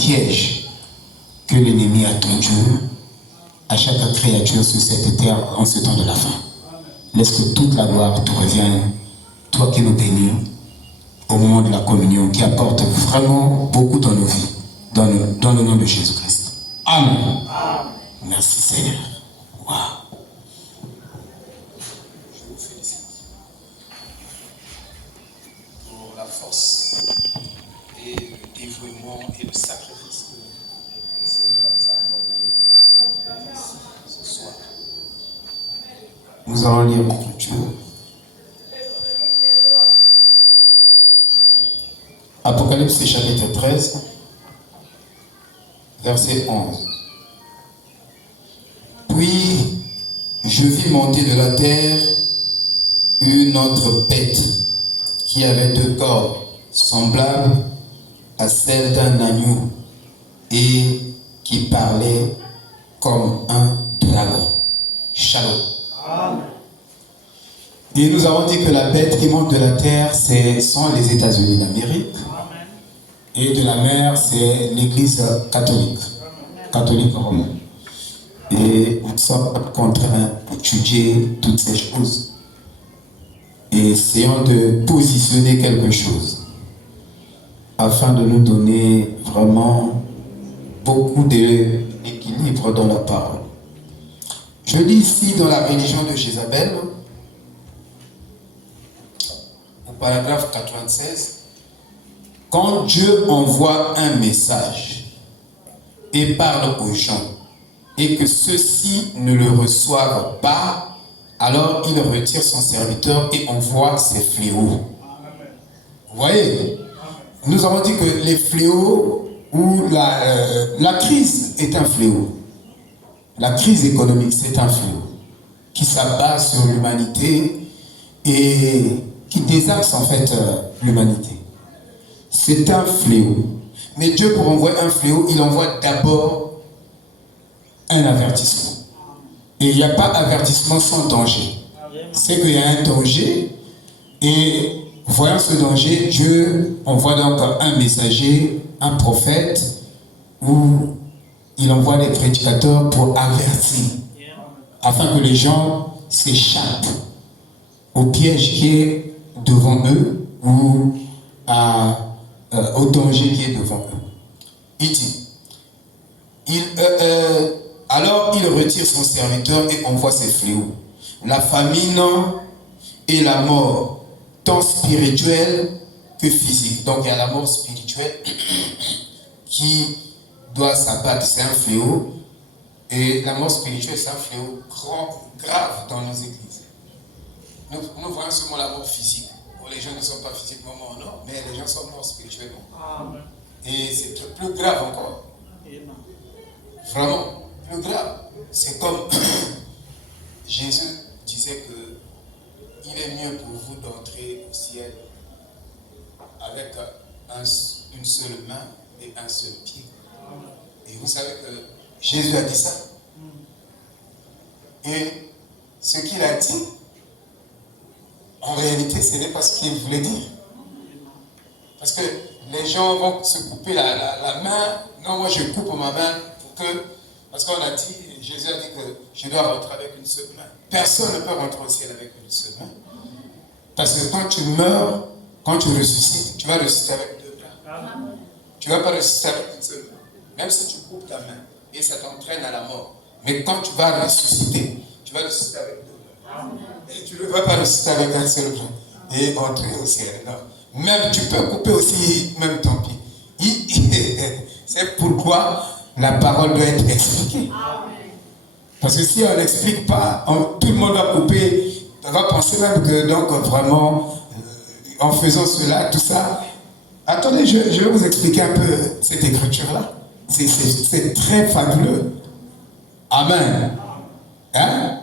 piège que l'ennemi a tendu à chaque créature sur cette terre en ce temps de la fin. Laisse que toute la gloire te revienne, toi qui nous bénis au moment de la communion, qui apporte vraiment beaucoup dans nos vies, dans le nom de Jésus-Christ. Amen. Merci Seigneur. Wow. Je vous félicite pour la force et le dévouement et le sacrifice que le Seigneur nous a accordé ici ce soir. Nous allons lire l'Écriture. Apocalypse chapitre 13, verset 11. Puis je vis monter de la terre une autre bête qui avait 2 cornes, semblables à celles d'un agneau, et qui parlait comme un dragon. Shalom. Amen. Et nous avons dit que la bête qui monte de la terre, ce sont les États-Unis d'Amérique. Et de la mer, c'est l'Église catholique romaine. Et nous sommes contraints d'étudier toutes ces choses. Et essayons de positionner quelque chose afin de nous donner vraiment beaucoup d'équilibre dans la parole. Je lis ici dans la religion de Jézabel, au paragraphe 96, quand Dieu envoie un message et parle aux gens et que ceux-ci ne le reçoivent pas, alors il retire son serviteur et envoie ses fléaux. Vous voyez, nous avons dit que les fléaux ou la crise est un fléau. La crise économique, c'est un fléau qui s'abat sur l'humanité et qui désaxe en fait l'humanité. C'est un fléau. Mais Dieu, pour envoyer un fléau, il envoie d'abord un avertissement. Et il n'y a pas avertissement sans danger. C'est qu'il y a un danger et voyant ce danger, Dieu envoie donc un messager, un prophète, où il envoie des prédicateurs pour avertir, afin que les gens s'échappent au piège qui est devant eux ou au danger qui est devant eux. Il dit, alors il retire son serviteur et envoie ses fléaux, la famine et la mort, tant spirituelle que physique. Donc il y a la mort spirituelle qui doit s'abattre, c'est un fléau, et la mort spirituelle c'est un fléau grave dans nos églises. Nous voyons seulement la mort physique. Les gens ne sont pas physiquement morts, non, mais les gens sont morts spirituellement. Amen. Et c'est plus grave encore. Amen. Vraiment, plus grave. C'est comme Jésus disait que il est mieux pour vous d'entrer au ciel avec une seule main et un seul pied. Amen. Et vous savez que Jésus a dit ça. Et ce qu'il a dit, en réalité, ce n'est pas ce qu'il voulait dire. Parce que les gens vont se couper la main. Non, moi je coupe ma main parce qu'on a dit, Jésus a dit que je dois rentrer avec une seule main. Personne ne peut rentrer au ciel avec une seule main. Parce que quand tu meurs, quand tu ressuscites, tu vas ressusciter avec 2 mains. Tu ne vas pas ressusciter avec une seule main. Même si tu coupes ta main et ça t'entraîne à la mort. Mais quand tu vas ressusciter, tu vas ressusciter avec 2 mains. Et tu ne vas pas ressusciter avec un seul bras et entrer au ciel. Non. Même tu peux couper aussi, même ton pied. C'est pourquoi la parole doit être expliquée. Parce que si on n'explique pas, tout le monde va couper. On va penser même que donc vraiment, en faisant cela, tout ça. Attendez, je vais vous expliquer un peu cette écriture-là. C'est très fabuleux. Amen. Hein?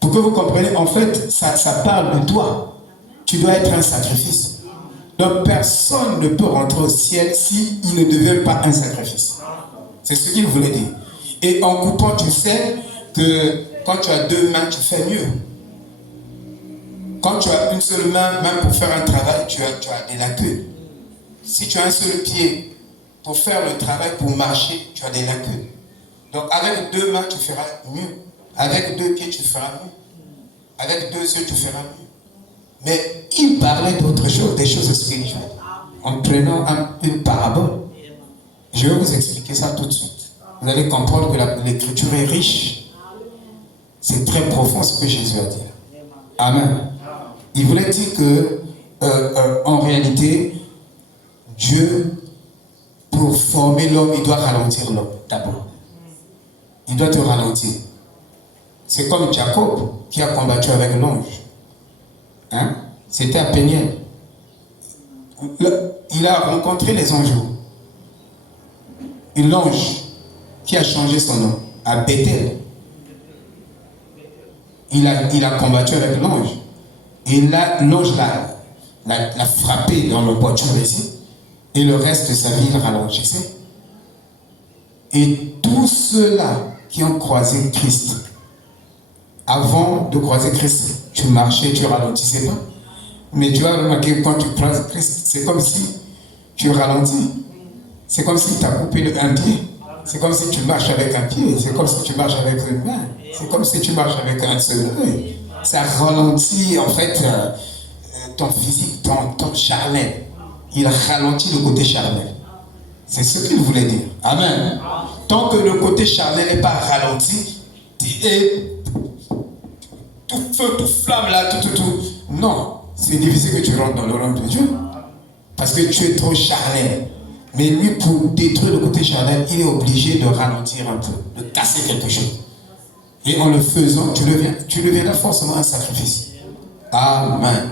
Pour que vous compreniez, en fait, ça parle de toi. Tu dois être un sacrifice. Donc personne ne peut rentrer au ciel s'il ne devient pas un sacrifice. C'est ce qu'il voulait dire. Et en coupant, tu sais que quand tu as 2 mains, tu fais mieux. Quand tu as une seule main, même pour faire un travail, tu as de la queue. Si tu as un seul pied, pour faire le travail, pour marcher, tu as des lacunes. Donc avec 2 mains, tu feras mieux. Avec 2 pieds, tu feras mieux. Avec 2 yeux, tu feras mieux. Mais il parlait d'autre chose, des choses spirituelles. En prenant une parabole. Je vais vous expliquer ça tout de suite. Vous allez comprendre que l'écriture est riche. C'est très profond ce que Jésus a dit. Amen. Il voulait dire que, en réalité, Dieu, pour former l'homme, il doit ralentir l'homme d'abord. Il doit te ralentir. C'est comme Jacob qui a combattu avec l'ange. Hein? C'était à Péniel. Il a rencontré les anges. Et l'ange qui a changé son nom à Bethel. Il a combattu avec l'ange. Et là, l'ange l'a frappé dans le voiture ici. Et le reste de sa vie, il ralentissait. Et tous ceux-là qui ont croisé Christ, avant de croiser Christ, tu marchais, tu ralentissais pas. Mais tu vas remarquer quand tu croises Christ, c'est comme si tu ralentis. C'est comme si tu as coupé un pied. C'est comme si tu marches avec un pied. C'est comme si tu marches avec une main. C'est comme si tu marches avec un seul œil. Ça ralentit en fait ton physique, ton charnel. Il ralentit le côté charnel. C'est ce qu'il voulait dire. Amen. Tant que le côté charnel n'est pas ralenti, et tout feu, tout flamme là, tout. Non, c'est difficile que tu rentres dans le royaume de Dieu. Parce que tu es trop charnel. Mais lui, pour détruire le côté charnel, il est obligé de ralentir un peu, de casser quelque chose. Et en le faisant, tu deviendras forcément un sacrifice. Amen.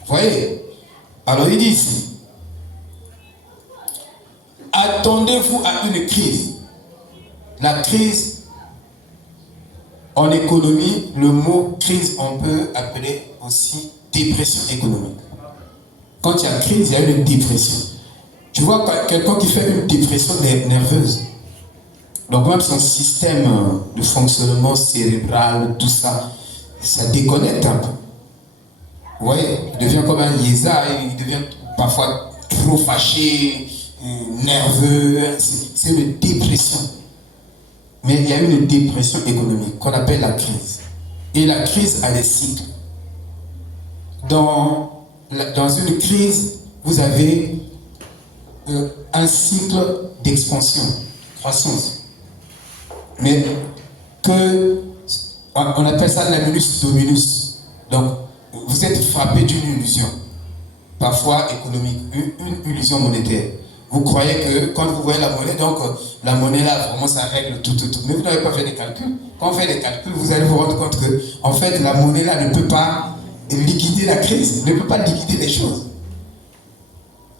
Vous voyez? Alors il dit ici, attendez-vous à une crise. La crise, en économie, le mot crise, on peut appeler aussi dépression économique. Quand il y a crise, il y a une dépression. Tu vois quelqu'un qui fait une dépression nerveuse. Donc même son système de fonctionnement cérébral, tout ça, ça déconnecte un peu. Vous voyez, il devient comme un lézard, il devient parfois trop fâché, nerveux. C'est une dépression. Mais il y a une dépression économique qu'on appelle la crise. Et la crise a des cycles. Dans une crise, vous avez un cycle d'expansion, croissance. Mais on appelle ça l'annulus dominus. Donc, vous êtes frappé d'une illusion, parfois économique, une illusion monétaire. Vous croyez que quand vous voyez la monnaie, donc la monnaie là, vraiment ça règle tout. Mais vous n'avez pas fait des calculs. Quand on fait des calculs, vous allez vous rendre compte que, en fait, la monnaie là ne peut pas liquider la crise, ne peut pas liquider les choses.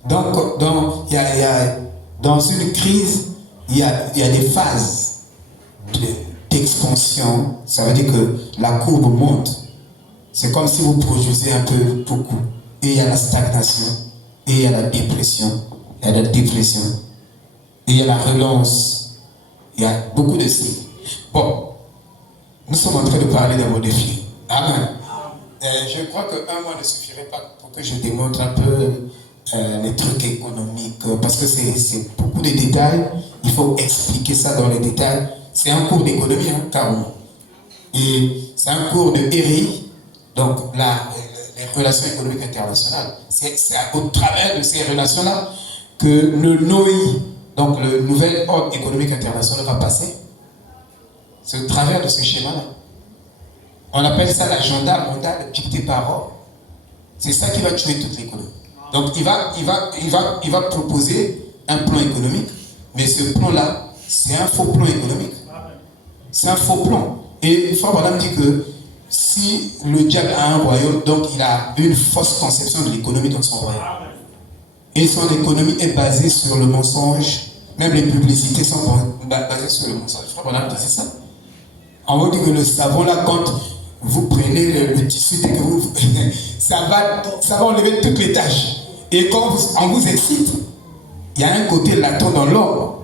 Donc, dans une crise, il y a des phases d'expansion. Ça veut dire que la courbe monte. C'est comme si vous produisez un peu beaucoup. Et il y a la stagnation, et il y a la dépression, il y a la dépression, et il y a la relance. Il y a beaucoup de cycles. Bon, nous sommes en train de parler de vos défis. Amen. Je crois qu'un mois ne suffirait pas pour que je démontre un peu les trucs économiques, parce que c'est beaucoup de détails. Il faut expliquer ça dans les détails. C'est un cours d'économie, carrément. Et c'est un cours de RI. Donc, les relations économiques internationales, c'est au travers de ces relations-là que le NOI, donc le nouvel ordre économique international, va passer. C'est au travers de ce schéma-là. On appelle ça l'agenda mondial dicté par ordre. C'est ça qui va tuer toute l'économie. Donc, il va proposer un plan économique, mais ce plan-là, c'est un faux plan économique. C'est un faux plan. Et Frère Branham dit que si le diable a un royaume, donc il a une fausse conception de l'économie dans son royaume. Et son économie est basée sur le mensonge. Même les publicités sont basées sur le mensonge. Frère Branham disait ça. On va dire que le savon là, quand vous prenez le tissu et que vous... ça va enlever toutes les tâches. Et quand on vous excite, il y a un côté latent dans l'homme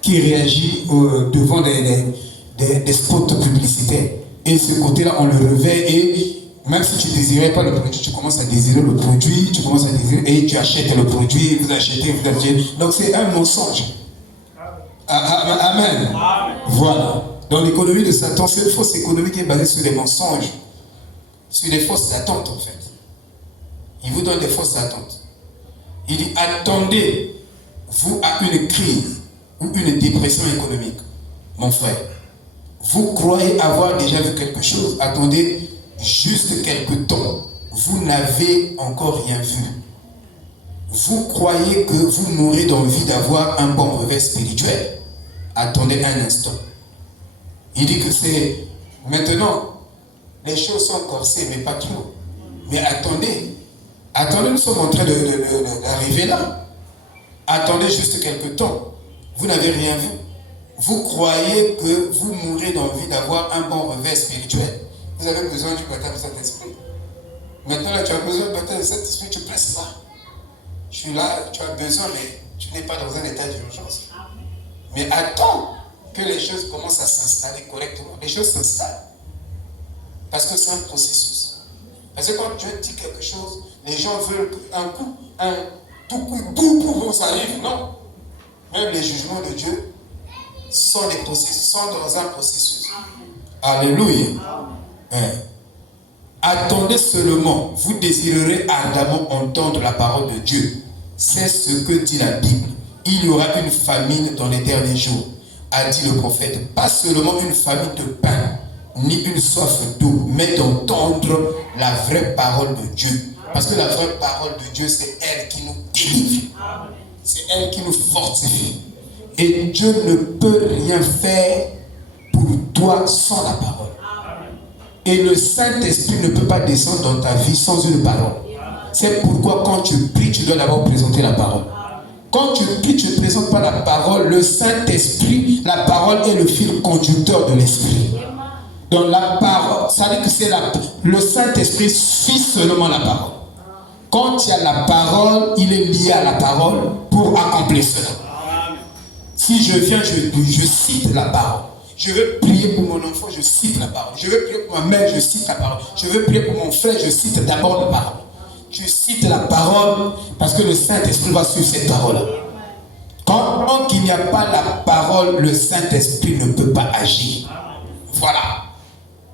qui réagit devant des spots publicitaires. Et ce côté-là, on le réveille et Même si tu ne désirais pas le produit, tu commences à désirer le produit, tu commences à désirer et tu achètes le produit, vous achetez. Donc c'est un mensonge. Amen. Voilà. Dans l'économie de Satan, c'est une fausse économie qui est basée sur des mensonges, sur des fausses attentes en fait. Il vous donne des fausses attentes. Il dit, attendez-vous à une crise ou une dépression économique, mon frère. Vous croyez avoir déjà vu quelque chose, attendez juste quelque temps. Vous n'avez encore rien vu. Vous croyez que vous mourrez d'envie d'avoir un bon brevet spirituel. Attendez un instant. Il dit que c'est maintenant, les choses sont corsées, mais pas trop. Mais attendez, nous sommes en train d'arriver là. Attendez juste quelque temps. Vous n'avez rien vu. Vous croyez que vous mourrez d'envie d'avoir un bon brevet spirituel. Vous avez besoin du baptême de Saint-Esprit. Maintenant, là, tu as besoin du baptême de Saint-Esprit, tu presses là. Je suis là, tu as besoin, mais tu n'es pas dans un état d'urgence. Mais attends que les choses commencent à s'installer correctement. Les choses s'installent. Parce que c'est un processus. Parce que quand Dieu dit quelque chose, les gens veulent un coup, ça arrive. Non. Même les jugements de Dieu sont dans un processus. Alléluia. Attendez seulement, vous désirerez ardemment entendre la parole de Dieu. C'est ce que dit la Bible. Il y aura une famine dans les derniers jours, a dit le prophète. Pas seulement une famine de pain, ni une soif d'eau, mais d'entendre la vraie parole de Dieu. Parce que la vraie parole de Dieu, c'est elle qui nous délivre. C'est elle qui nous fortifie. Et Dieu ne peut rien faire pour toi sans la parole. Et le Saint-Esprit ne peut pas descendre dans ta vie sans une parole. C'est pourquoi quand tu pries, tu dois d'abord présenter la parole. Quand tu pries, tu ne présentes pas la parole. Le Saint-Esprit, la parole est le fil conducteur de l'Esprit. Donc la parole, ça veut dire que c'est le Saint-Esprit suit seulement la parole. Quand il y a la parole, il est lié à la parole pour accomplir cela. Si je viens, je cite la parole. Je veux prier pour mon enfant, je cite la parole. Je veux prier pour ma mère, je cite la parole. Je veux prier pour mon frère, je cite d'abord la parole. Je cite la parole parce que le Saint-Esprit va suivre cette parole. Quand il n'y a pas la parole, le Saint-Esprit ne peut pas agir. Voilà.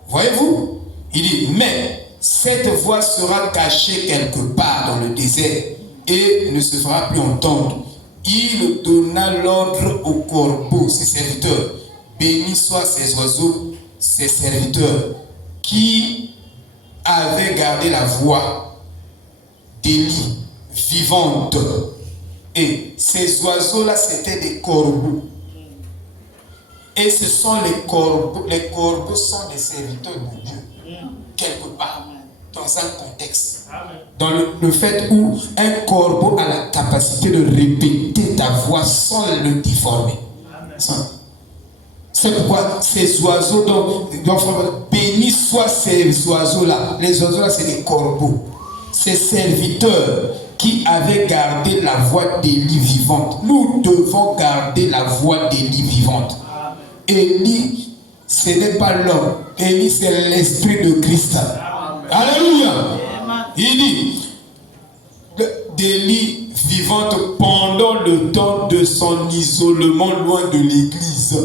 Voyez-vous? Il dit, mais cette voix sera cachée quelque part dans le désert et ne se fera plus entendre. Il donna l'ordre aux corbeaux, ses serviteurs. Bénis soient ces oiseaux, ses serviteurs, qui avaient gardé la voix d'Élie vivante. Et ces oiseaux-là, c'était des corbeaux. Et ce sont les corbeaux. Les corbeaux sont des serviteurs de Dieu, quelque part, dans un contexte. Dans le fait où un corbeau a la capacité de répéter ta voix sans le déformer. C'est pourquoi ces oiseaux, bénis soient ces oiseaux-là. Les oiseaux-là, c'est des corbeaux. Ces serviteurs qui avaient gardé la voix d'Élie vivante. Nous devons garder la voix d'Élie vivante. Élie, ce n'est pas l'homme. Élie, c'est l'esprit de Christ. Alléluia. Il dit d'Élie vivante pendant le temps de son isolement loin de l'église.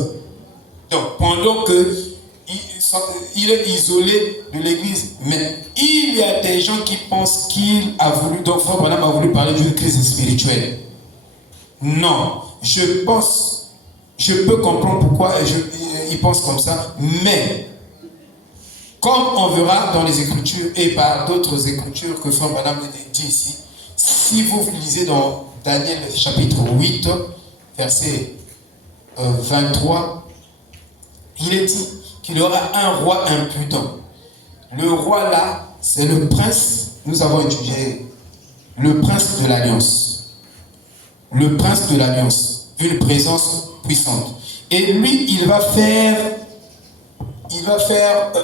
Donc, pendant qu'il est isolé de l'église, mais il y a des gens qui pensent qu'il a voulu, donc Frère Branham a voulu parler d'une crise spirituelle. Non, je peux comprendre pourquoi il pense comme ça, mais comme on verra dans les Écritures et par d'autres Écritures que Frère Branham dit ici, si vous lisez dans Daniel chapitre 8, verset 23, il est dit qu'il y aura un roi impudent. Le roi là, c'est le prince, nous avons étudié, le prince de l'alliance. Le prince de l'alliance, une présence puissante. Et lui, il va faire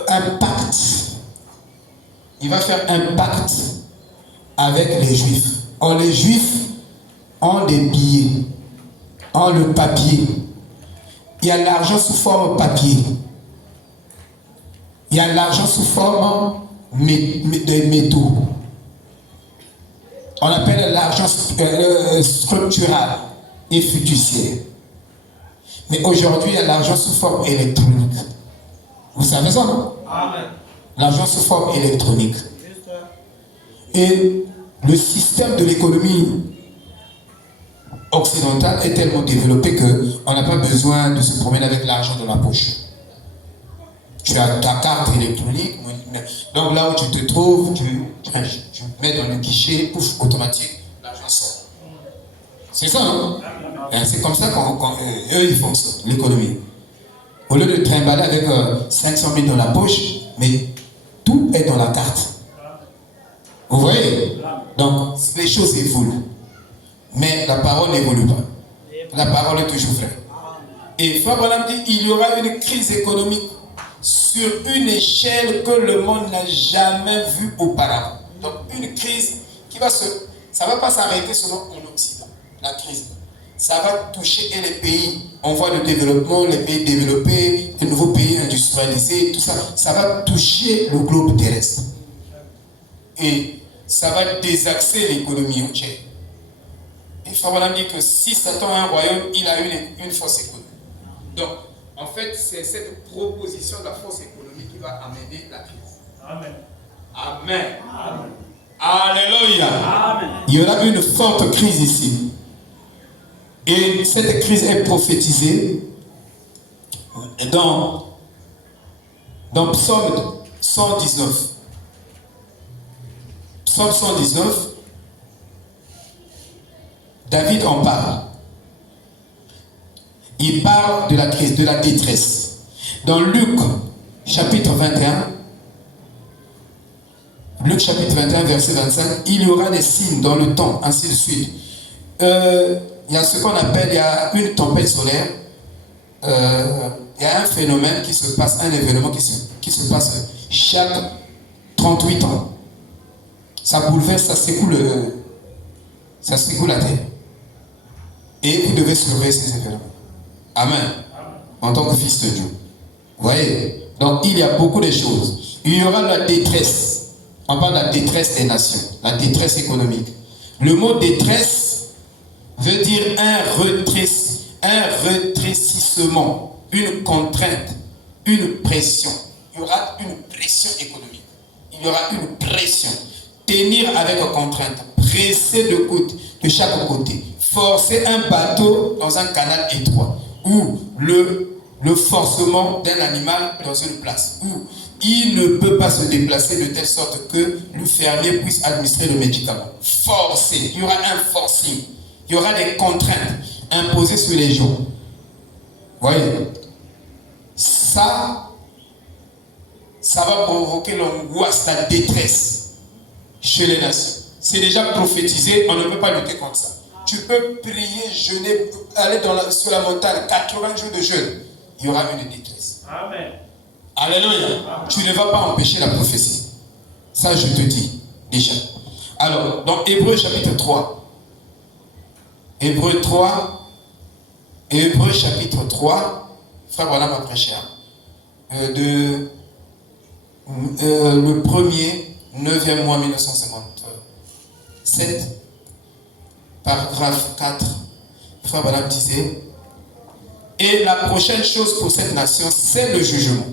un pacte. Il va faire un pacte avec les Juifs. Or, les Juifs ont des billets, ont le papier. Il y a l'argent sous forme papier. Il y a l'argent sous forme des métaux. On appelle l'argent structural et fiduciaire. Mais aujourd'hui, il y a l'argent sous forme électronique. Vous savez ça, non? Amen. L'argent sous forme électronique. Et le système de l'économie occidentale est tellement développé qu'on n'a pas besoin de se promener avec l'argent dans la poche. Tu as ta carte électronique, donc là où tu te trouves, tu mets dans le guichet, pouf, automatique, l'argent sort. C'est ça, non? C'est comme ça qu'eux, ils fonctionnent, l'économie. Au lieu de trimballer avec 500 000 dans la poche, mais tout est dans la carte. Vous voyez? Donc, les choses évoluent. Mais la parole n'évolue pas. La parole est toujours vraie. Et Frère Branham dit qu'il y aura une crise économique sur une échelle que le monde n'a jamais vue auparavant. Donc, une crise qui va ça ne va pas s'arrêter seulement en Occident, la crise. Ça va toucher les pays en voie de développement, les pays développés, les nouveaux pays industrialisés, tout ça. Ça va toucher le globe terrestre. Et ça va désaxer l'économie entière. Et Frère Branham dit que si Satan a un royaume, il a une force économique. Donc, en fait, c'est cette proposition de la force économique qui va amener la crise. Amen. Amen. Amen. Alléluia. Amen. Il y aura une forte crise ici. Et cette crise est prophétisée dans Psaume 119. Psaume 119, David en parle. Il parle de la crise, de la détresse. Dans Luc, chapitre 21, Luc, chapitre 21, verset 25, il y aura des signes dans le temps, ainsi de suite. Il y a ce qu'on appelle, il y a une tempête solaire, il y a un phénomène qui se passe, un événement qui se passe chaque 38 ans. Ça bouleverse, ça secoue la terre. Et vous devez surveiller ces événements. Amen. En tant que fils de Dieu. Vous voyez? Donc il y a beaucoup de choses. Il y aura la détresse. On parle de la détresse des nations. La détresse économique. Le mot détresse veut dire un rétrécissement, une contrainte, une pression. Il y aura une pression économique. Il y aura une pression. Tenir avec contrainte, presser de chaque côté, forcer un bateau dans un canal étroit, ou le forcement d'un animal dans une place, où il ne peut pas se déplacer de telle sorte que le fermier puisse administrer le médicament. Forcer, il y aura un forcing, il y aura des contraintes imposées sur les gens. Voyez, ça va provoquer l'angoisse, la détresse chez les nations. C'est déjà prophétisé, on ne peut pas lutter contre ça. Tu peux prier, jeûner, aller sur la montagne, 80 jours de jeûne. Il y aura une détresse. Amen. Alléluia. Amen. Tu ne vas pas empêcher la prophétie. Ça, je te dis déjà. Alors, dans Hébreux chapitre 3. Hébreux chapitre 3. Frère Branham a prêché. Le 1er, 9e mois 1957. Paragraphe 4, Frère Branham disait, et la prochaine chose pour cette nation, c'est le jugement.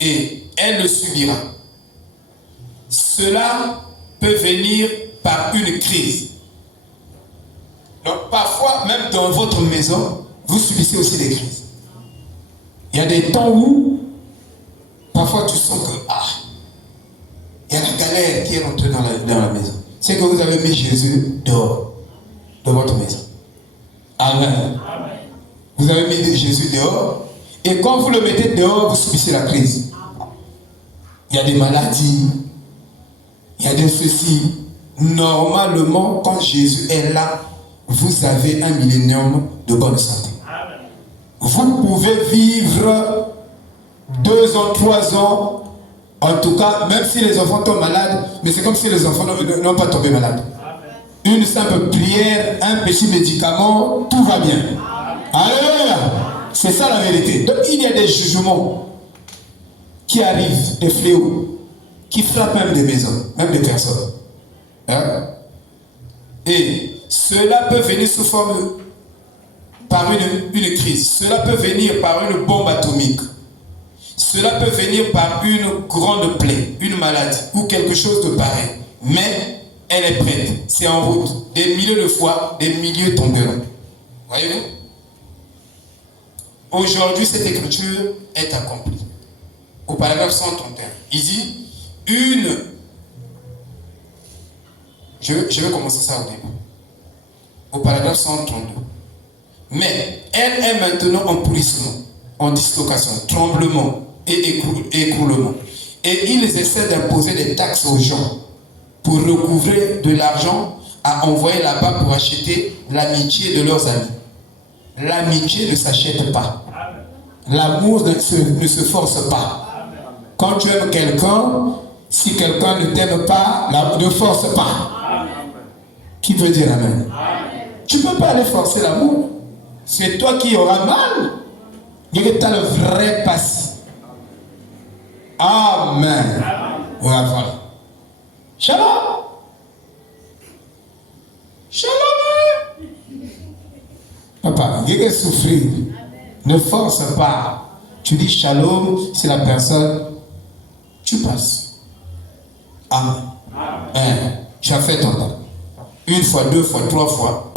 Et elle le subira. Cela peut venir par une crise. Donc parfois, même dans votre maison, vous subissez aussi des crises. Il y a des temps où, parfois tu sens que, il y a la galère qui est rentrée dans la maison. C'est que vous avez mis Jésus dehors. De votre maison. Amen. Amen. Vous avez mis Jésus dehors. Et quand vous le mettez dehors, vous subissez la crise. Il y a des maladies. Il y a des ceci. Normalement, quand Jésus est là, vous avez un millénium de bonne santé. Amen. Vous pouvez vivre 2 ans, 3 ans. En tout cas, même si les enfants tombent malades, mais c'est comme si les enfants n'ont pas tombé malades. Une simple prière, un petit médicament, tout va bien. Alléluia. C'est ça la vérité. Donc il y a des jugements qui arrivent, des fléaux. qui frappe même des maisons, même des personnes. Hein? Et cela peut venir sous forme par une crise. Cela peut venir par une bombe atomique. Cela peut venir par une grande plaie, une maladie ou quelque chose de pareil. Mais elle est prête. C'est en route. Des milliers de fois, des milliers tomberont. Voyez-vous? Aujourd'hui, cette écriture est accomplie. Au paragraphe 131, il dit je vais commencer ça au début. Au paragraphe 132. Mais elle est maintenant en pourrissement, en dislocation, tremblement et écroulement. Et ils essaient d'imposer des taxes aux gens pour recouvrer de l'argent à envoyer là-bas pour acheter l'amitié de leurs amis. L'amitié ne s'achète pas. L'amour ne se force pas. Quand tu aimes quelqu'un, si quelqu'un ne t'aime pas, ne force pas. Qui veut dire amen? Tu ne peux pas aller forcer l'amour. C'est toi qui auras mal. Tu as le vrai passé. Amen. Voilà. Shalom. Shalom. Papa, il y a souffrir. Ne force pas. Tu dis shalom, c'est la personne. Tu passes. Amen. Tu as fait ton temps. Une fois, deux fois, trois fois.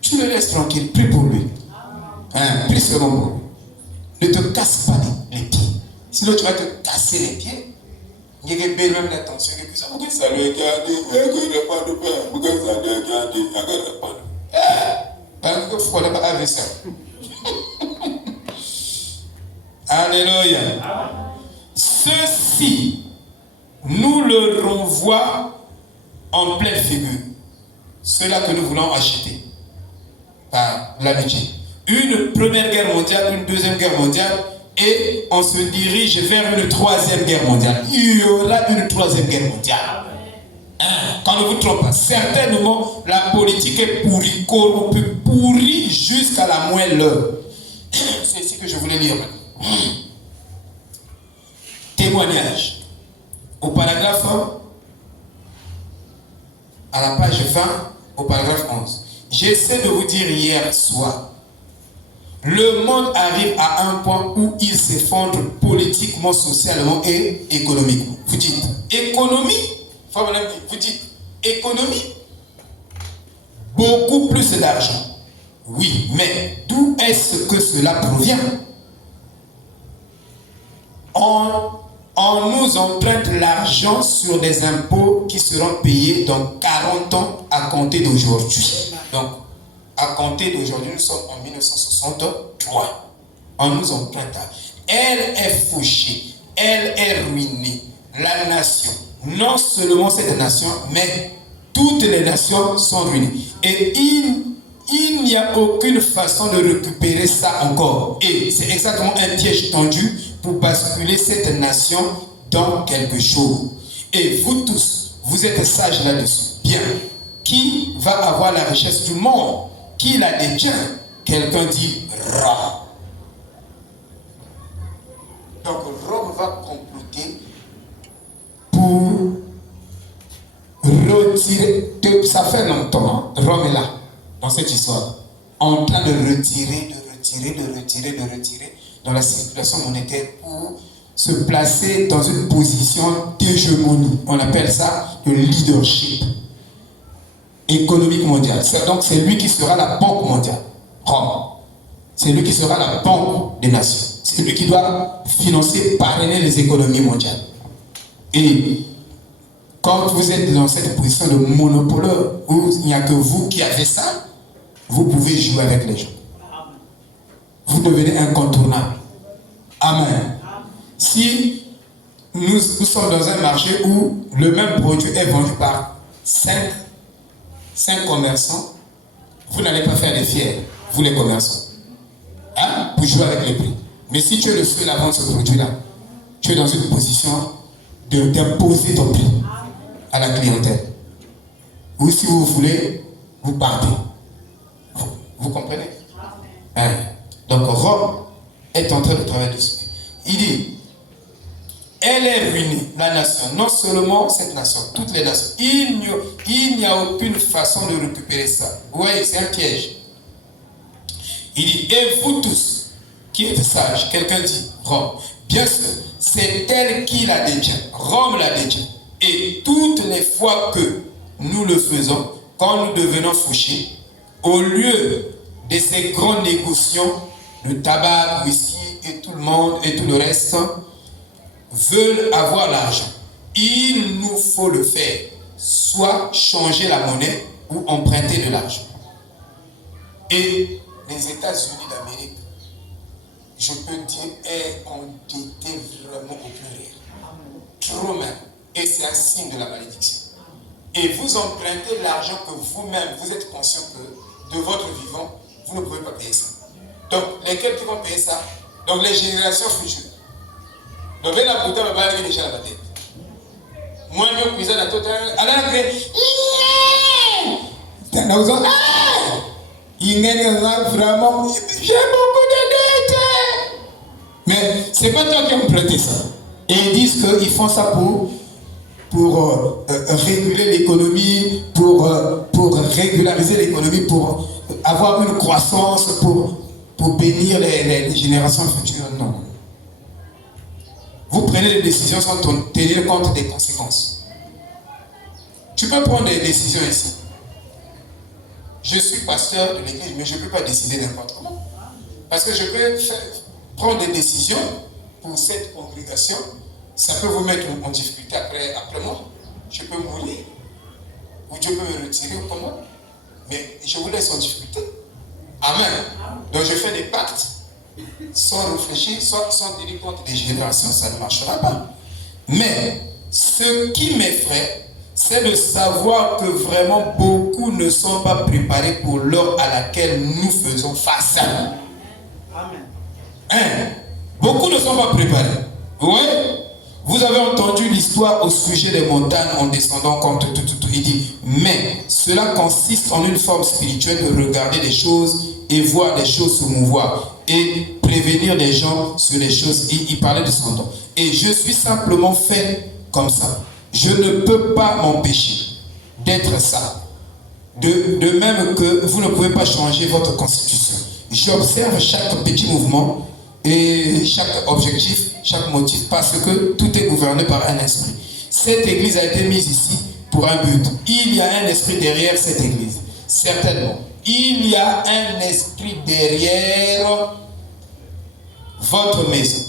Tu le laisses tranquille. Prie pour lui. Prie seulement pour lui. Ne te casse pas les pieds. Sinon, tu vas te casser les pieds. Il y a même l'attention. Pourquoi ça le regarde? Il n'y a pas de pain. Pourquoi ça le regarde? Il n'y a pas de pain. Alléluia. Ceci nous le renvoie en pleine figure. Cela que nous voulons acheter par l'amitié. Une première guerre mondiale, une deuxième guerre mondiale, et on se dirige vers une troisième guerre mondiale. Il y aura une troisième guerre mondiale. Quand ne vous trompez pas, certainement la politique est pourrie, corrompue, pourrie jusqu'à la moelle. C'est ici que je voulais lire maintenant. Témoignage. Au paragraphe 1, à la page 20, au paragraphe 11. J'essaie de vous dire hier soir, le monde arrive à un point où il s'effondre politiquement, socialement et économiquement. Vous dites économie, vous dites économie, beaucoup plus d'argent. Oui, mais d'où est-ce que cela provient? On nous emprunte l'argent sur des impôts qui seront payés dans 40 ans à compter d'aujourd'hui. Donc, à compter d'aujourd'hui, nous sommes en 1963. On nous emprunte. Elle est fauchée, elle est ruinée. La nation, non seulement cette nation, mais toutes les nations sont ruinées. Et il n'y a aucune façon de récupérer ça encore. Et c'est exactement un piège tendu pour basculer cette nation dans quelque chose. Et vous tous, vous êtes sages là-dessus. Bien. Qui va avoir la richesse du monde? Qui la détient? Quelqu'un dit Rome. Donc Rome va comploter pour retirer. Ça fait longtemps, Rome est là, dans cette histoire, en train de retirer dans la circulation monétaire pour se placer dans une position d'hégémonie. On appelle ça le leadership économique mondial. Donc c'est lui qui sera la banque mondiale. Rome. C'est lui qui sera la banque des nations. C'est lui qui doit financer, parrainer les économies mondiales. Et quand vous êtes dans cette position de monopole où il n'y a que vous qui avez ça, vous pouvez jouer avec les gens. Vous devenez incontournable. Amen. Si nous sommes dans un marché où le même produit est vendu par 5 commerçants, vous n'allez pas faire les fiers, vous les commerçants, pour jouer avec les prix. Mais si tu es le seul à vendre ce produit-là, tu es dans une position d'imposer ton prix à la clientèle. Ou si vous voulez, vous partez. Vous comprenez? Donc Rome est en train de travailler dessus. Il dit, elle elle est ruinée, la nation. Non seulement cette nation, toutes les nations. Il n'y a aucune façon de récupérer ça. Oui, c'est un piège. Il dit, et vous tous qui êtes sages, quelqu'un dit, Rome. Bien sûr, c'est elle qui la détient. Rome la détient. Et toutes les fois que nous le faisons, quand nous devenons fauchés, au lieu de ces grands négociants de tabac, whisky et tout le monde et tout le reste, veulent avoir l'argent. Il nous faut le faire. Soit changer la monnaie ou emprunter de l'argent. Et les États-Unis d'Amérique, je peux dire, est endetté vraiment au pluriel. Trop même. Et c'est un signe de la malédiction. Et vous empruntez l'argent que vous-même, vous êtes conscient que de votre vivant, vous ne pouvez pas payer ça. Donc, lesquels qui vont payer ça? Donc, les générations futures. Donc, la bouteille va aller déjà la tête. Moi, je me disais, alors, vraiment, j'ai beaucoup de dettes. Mais c'est pas toi qui as prêté ça. Et ils disent qu'ils font ça pour réguler l'économie, pour régulariser l'économie, pour avoir une croissance, pour bénir les générations futures. Non. Vous prenez des décisions sans tenir compte des conséquences. Tu peux prendre des décisions ici. Je suis pasteur de l'église, mais je ne peux pas décider n'importe comment. Parce que je peux prendre des décisions pour cette congrégation. Ça peut vous mettre en difficulté après moi. Je peux mourir. Ou Dieu peut me retirer ou comment. Mais je vous laisse en difficulté. Amen. Donc je fais des pactes sans réfléchir, sans tenir compte des générations. Ça ne marchera pas. Mais ce qui m'effraie, c'est de savoir que vraiment beaucoup ne sont pas préparés pour l'heure à laquelle nous faisons face. Amen. Beaucoup ne sont pas préparés. Oui. Vous avez entendu l'histoire au sujet des montagnes en descendant comme tout. Il dit, mais cela consiste en une forme spirituelle de regarder les choses et voir les choses se mouvoir et prévenir les gens sur les choses. Il parlait de son don. Et je suis simplement fait comme ça. Je ne peux pas m'empêcher d'être ça. De même que vous ne pouvez pas changer votre constitution. J'observe chaque petit mouvement et chaque objectif, chaque motif, parce que tout est gouverné par un esprit. Cette église a été mise ici pour un but. Il y a un esprit derrière cette église. Certainement. Il y a un esprit derrière votre maison,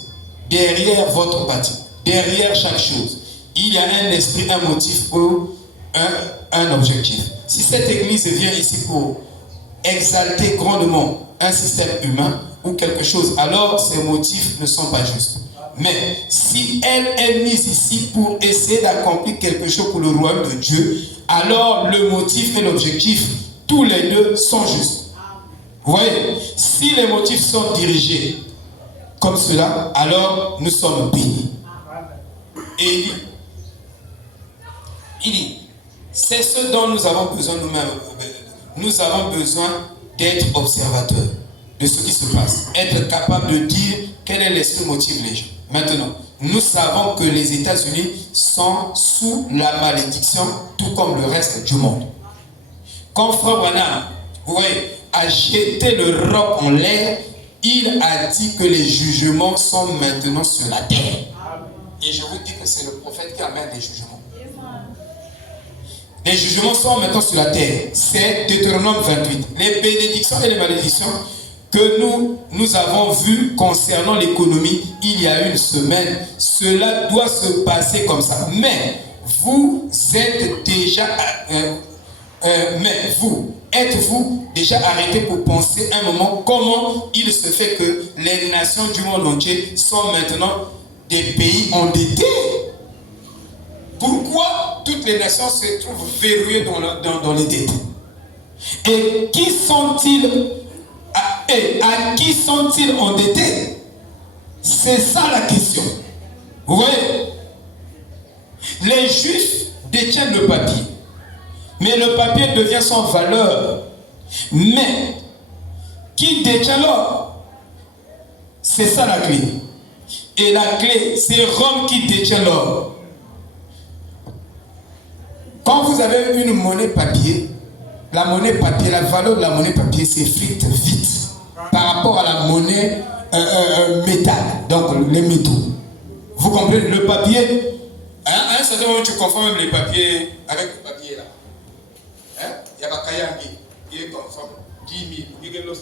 derrière votre bâtiment, derrière chaque chose. Il y a un esprit, un motif ou un objectif. Si cette église vient ici pour exalter grandement un système humain ou quelque chose, alors ses motifs ne sont pas justes. Mais si elle est mise ici pour essayer d'accomplir quelque chose pour le royaume de Dieu, alors le motif et l'objectif, tous les deux sont justes. Vous voyez, si les motifs sont dirigés comme cela, alors nous sommes bénis. Et il dit, c'est ce dont nous avons besoin nous-mêmes. Nous avons besoin d'être observateurs de ce qui se passe. Être capable de dire quel est l'esprit motive les gens. Maintenant, nous savons que les États-Unis sont sous la malédiction, tout comme le reste du monde. Quand Frère Branham, vous voyez, a jeté l'Europe en l'air, il a dit que les jugements sont maintenant sur la terre. Et je vous dis que c'est le prophète qui amène des jugements. Les jugements sont maintenant sur la terre. C'est Deutéronome 28. Les bénédictions et les malédictions que nous avons vues concernant l'économie il y a une semaine, cela doit se passer comme ça. Mais vous êtes déjà... êtes-vous déjà arrêté pour penser un moment comment il se fait que les nations du monde entier sont maintenant des pays endettés? Pourquoi toutes les nations se trouvent verrouillées dans les dettes? Et qui sont-ils à qui sont-ils endettés? C'est ça la question. Vous voyez? Les Juifs détiennent le papier. Mais le papier devient sans valeur. Mais qui détient l'or? C'est ça la clé. Et la clé, c'est Rome qui détient l'or. Quand vous avez une monnaie papier, la monnaie papier, la valeur de la monnaie papier s'effrite vite par rapport à la monnaie métal, donc les métaux. Vous comprenez? Le papier, à un certain moment, tu confonds même les papiers avec le papier là. Il y a pas Kayangi, il est conforme, 10 000, il est l'os.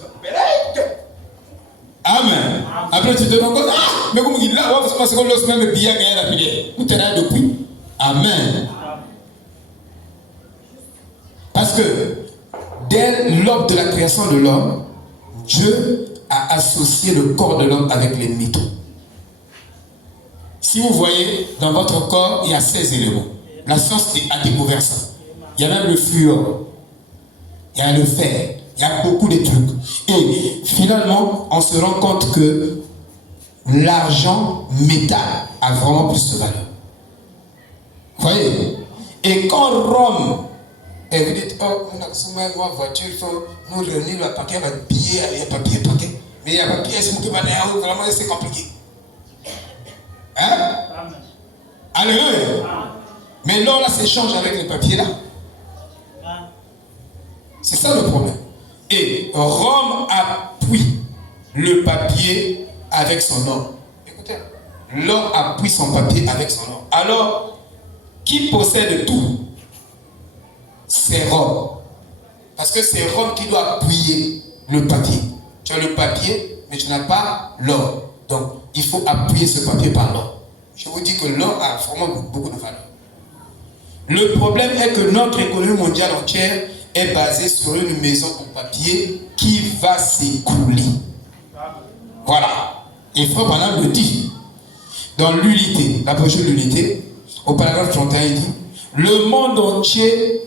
Amen. Après, tu te rends compte, mais comme il l'a, parce que l'os même bien gagné la prière. Vous tenez depuis. Amen. Parce que dès l'aube de la création de l'homme, Dieu a associé le corps de l'homme avec les métaux. Si vous voyez, dans votre corps, il y a 16 éléments. La science a découvert ça. Il y a même le fluor, il y a le fer, il y a beaucoup de trucs. Et finalement, on se rend compte que l'argent métal a vraiment plus de valeur. Vous voyez? Et quand Rome, et vous dites, oh, on a besoin de voiture, il faut nous réunir le paquet, avec billet, il y a papier, paquet. Mais il y a papier, vraiment, c'est compliqué. Hein? Alléluia. Mais l'or là s'échange avec les papiers là. C'est ça le problème. Et Rome appuie le papier avec son or. Écoutez, l'or appuie son papier avec son or. Alors, qui possède tout? C'est Rome. Parce que c'est Rome qui doit appuyer le papier. Tu as le papier, mais tu n'as pas l'or. Donc, il faut appuyer ce papier par l'or. Je vous dis que l'or a vraiment beaucoup de valeur. Le problème est que notre économie mondiale entière est basée sur une maison en papier qui va s'écrouler. Voilà. Et Frère Branham le dit. Dans l'unité, la prochaine unité, au paragraphe 31, il dit, le monde entier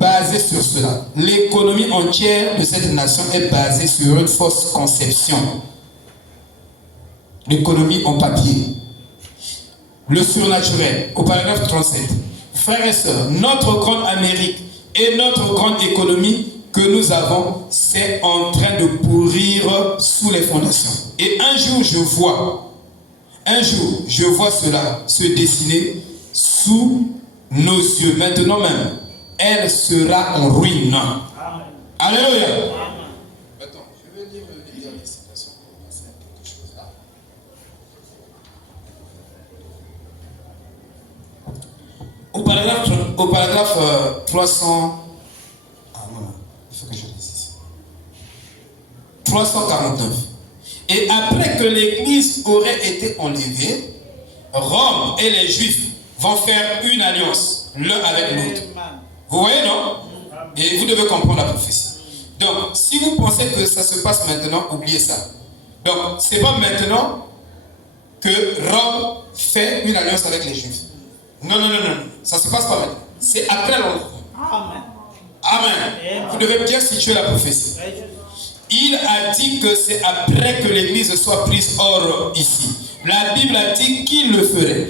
basé sur cela. L'économie entière de cette nation est basée sur une fausse conception. L'économie en papier. Le surnaturel, au paragraphe 37. Frères et sœurs, notre grande Amérique et notre grande économie que nous avons, c'est en train de pourrir sous les fondations. Et un jour, je vois cela se dessiner sous nos yeux. Maintenant même, elle sera en ruine. Amen. Alléluia. Amen. Attends, je vais lire les dernières citations pour commencer à quelque chose là. Au paragraphe 300. Ah non, il faut que je lise ici. 349. Et après que l'Église aurait été enlevée, Rome et les Juifs vont faire une alliance l'un avec l'autre. Vous voyez, non? Et vous devez comprendre la prophétie. Donc, si vous pensez que ça se passe maintenant, oubliez ça. Donc, ce n'est pas maintenant que Rome fait une alliance avec les Juifs. Non. Ça ne se passe pas maintenant. C'est après l'enlèvement. Amen. Vous devez bien situer la prophétie. Il a dit que c'est après que l'Église soit prise hors ici. La Bible a dit qu'il le ferait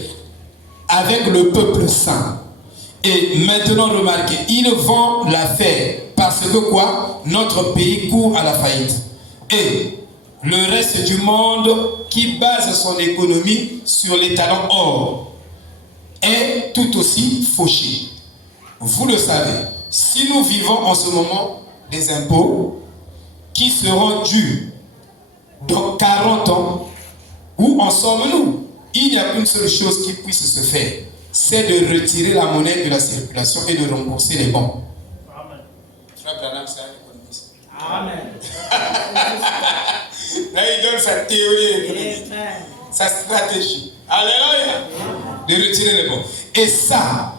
avec le peuple saint. Et maintenant, remarquez, ils vont la faire parce que quoi? Notre pays court à la faillite. Et le reste du monde qui base son économie sur les talents or est tout aussi fauché. Vous le savez, si nous vivons en ce moment des impôts qui seront dus dans 40 ans, où en sommes-nous? Il n'y a qu'une seule chose qui puisse se faire, c'est de retirer la monnaie de la circulation et de rembourser les bons. Amen. Frère Branham, c'est un économiste. Amen. Là, il donne sa théorie économique, sa stratégie. Alléluia. De retirer les bons. Et ça,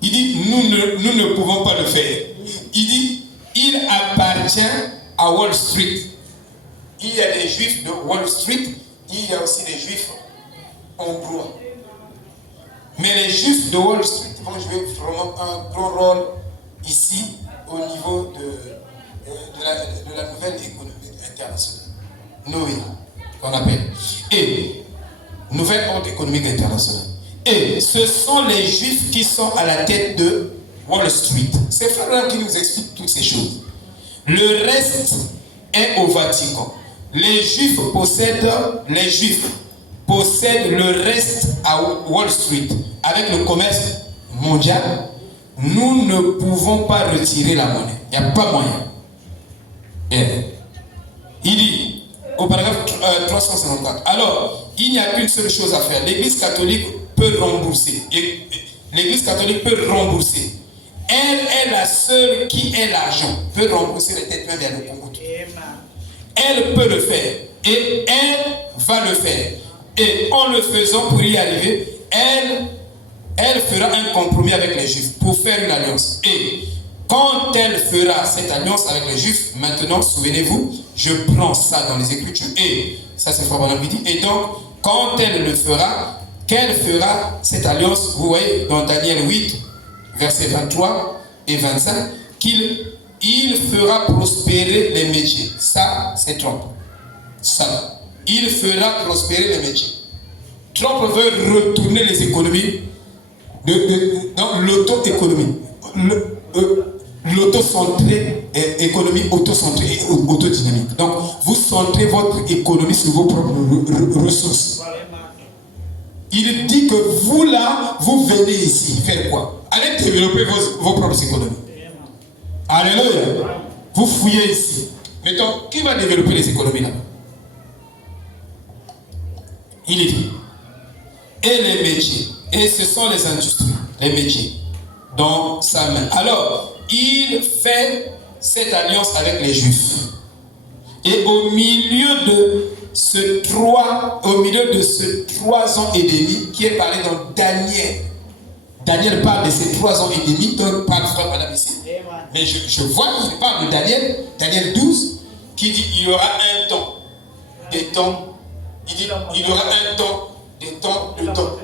il dit, nous ne pouvons pas le faire. Il dit, il appartient à Wall Street. Il y a des juifs de Wall Street, il y a aussi des juifs hongrois. Mais les juifs de Wall Street vont jouer vraiment un gros rôle ici au niveau de la nouvelle économie internationale. NOI, qu'on appelle. Et nouvelle ordre économique internationale. Et ce sont les juifs qui sont à la tête de Wall Street. C'est Frère qui nous explique toutes ces choses. Le reste est au Vatican. Les juifs possèdent possède le reste à Wall Street avec le commerce mondial, nous ne pouvons pas retirer la monnaie. Il n'y a pas moyen. Et il dit, au paragraphe 354, alors, il n'y a qu'une seule chose à faire. L'Église catholique peut rembourser. L'Église catholique peut rembourser. Elle est la seule qui ait l'argent, peut rembourser les têtes même vers le Congo. Elle peut le faire. Et elle va le faire. Et en le faisant, pour y arriver, elle fera un compromis avec les Juifs pour faire une alliance. Et quand elle fera cette alliance avec les Juifs, maintenant, souvenez-vous, je prends ça dans les Écritures. Et ça, c'est Frère Branham qui dit. Et donc, quand elle le fera, qu'elle fera cette alliance, vous voyez, dans Daniel 8, versets 23 et 25, il fera prospérer les métiers. Ça, c'est Trump. Ça. Il fera prospérer les métiers. Trump veut retourner les économies dans l'auto-économie. L'auto-centrée, économie auto-centrée et autodynamique. Donc, vous centrez votre économie sur vos propres ressources. Il dit que vous là, vous venez ici faire quoi? Allez développer vos propres économies. Alléluia. Vous fouillez ici. Mettons, qui va développer les économies là? Il dit, et les métiers, et ce sont les industries, les métiers, dans sa main. Alors, il fait cette alliance avec les Juifs. Et au milieu de ce 3 ans et demi qui est parlé dans Daniel. Daniel parle de ces 3 ans et demi dont parle Frère Branham ici. Mais je vois qu'il parle de Daniel 12, qui dit il y aura un temps, des temps. Il dit il y aura un temps, des temps, de temps.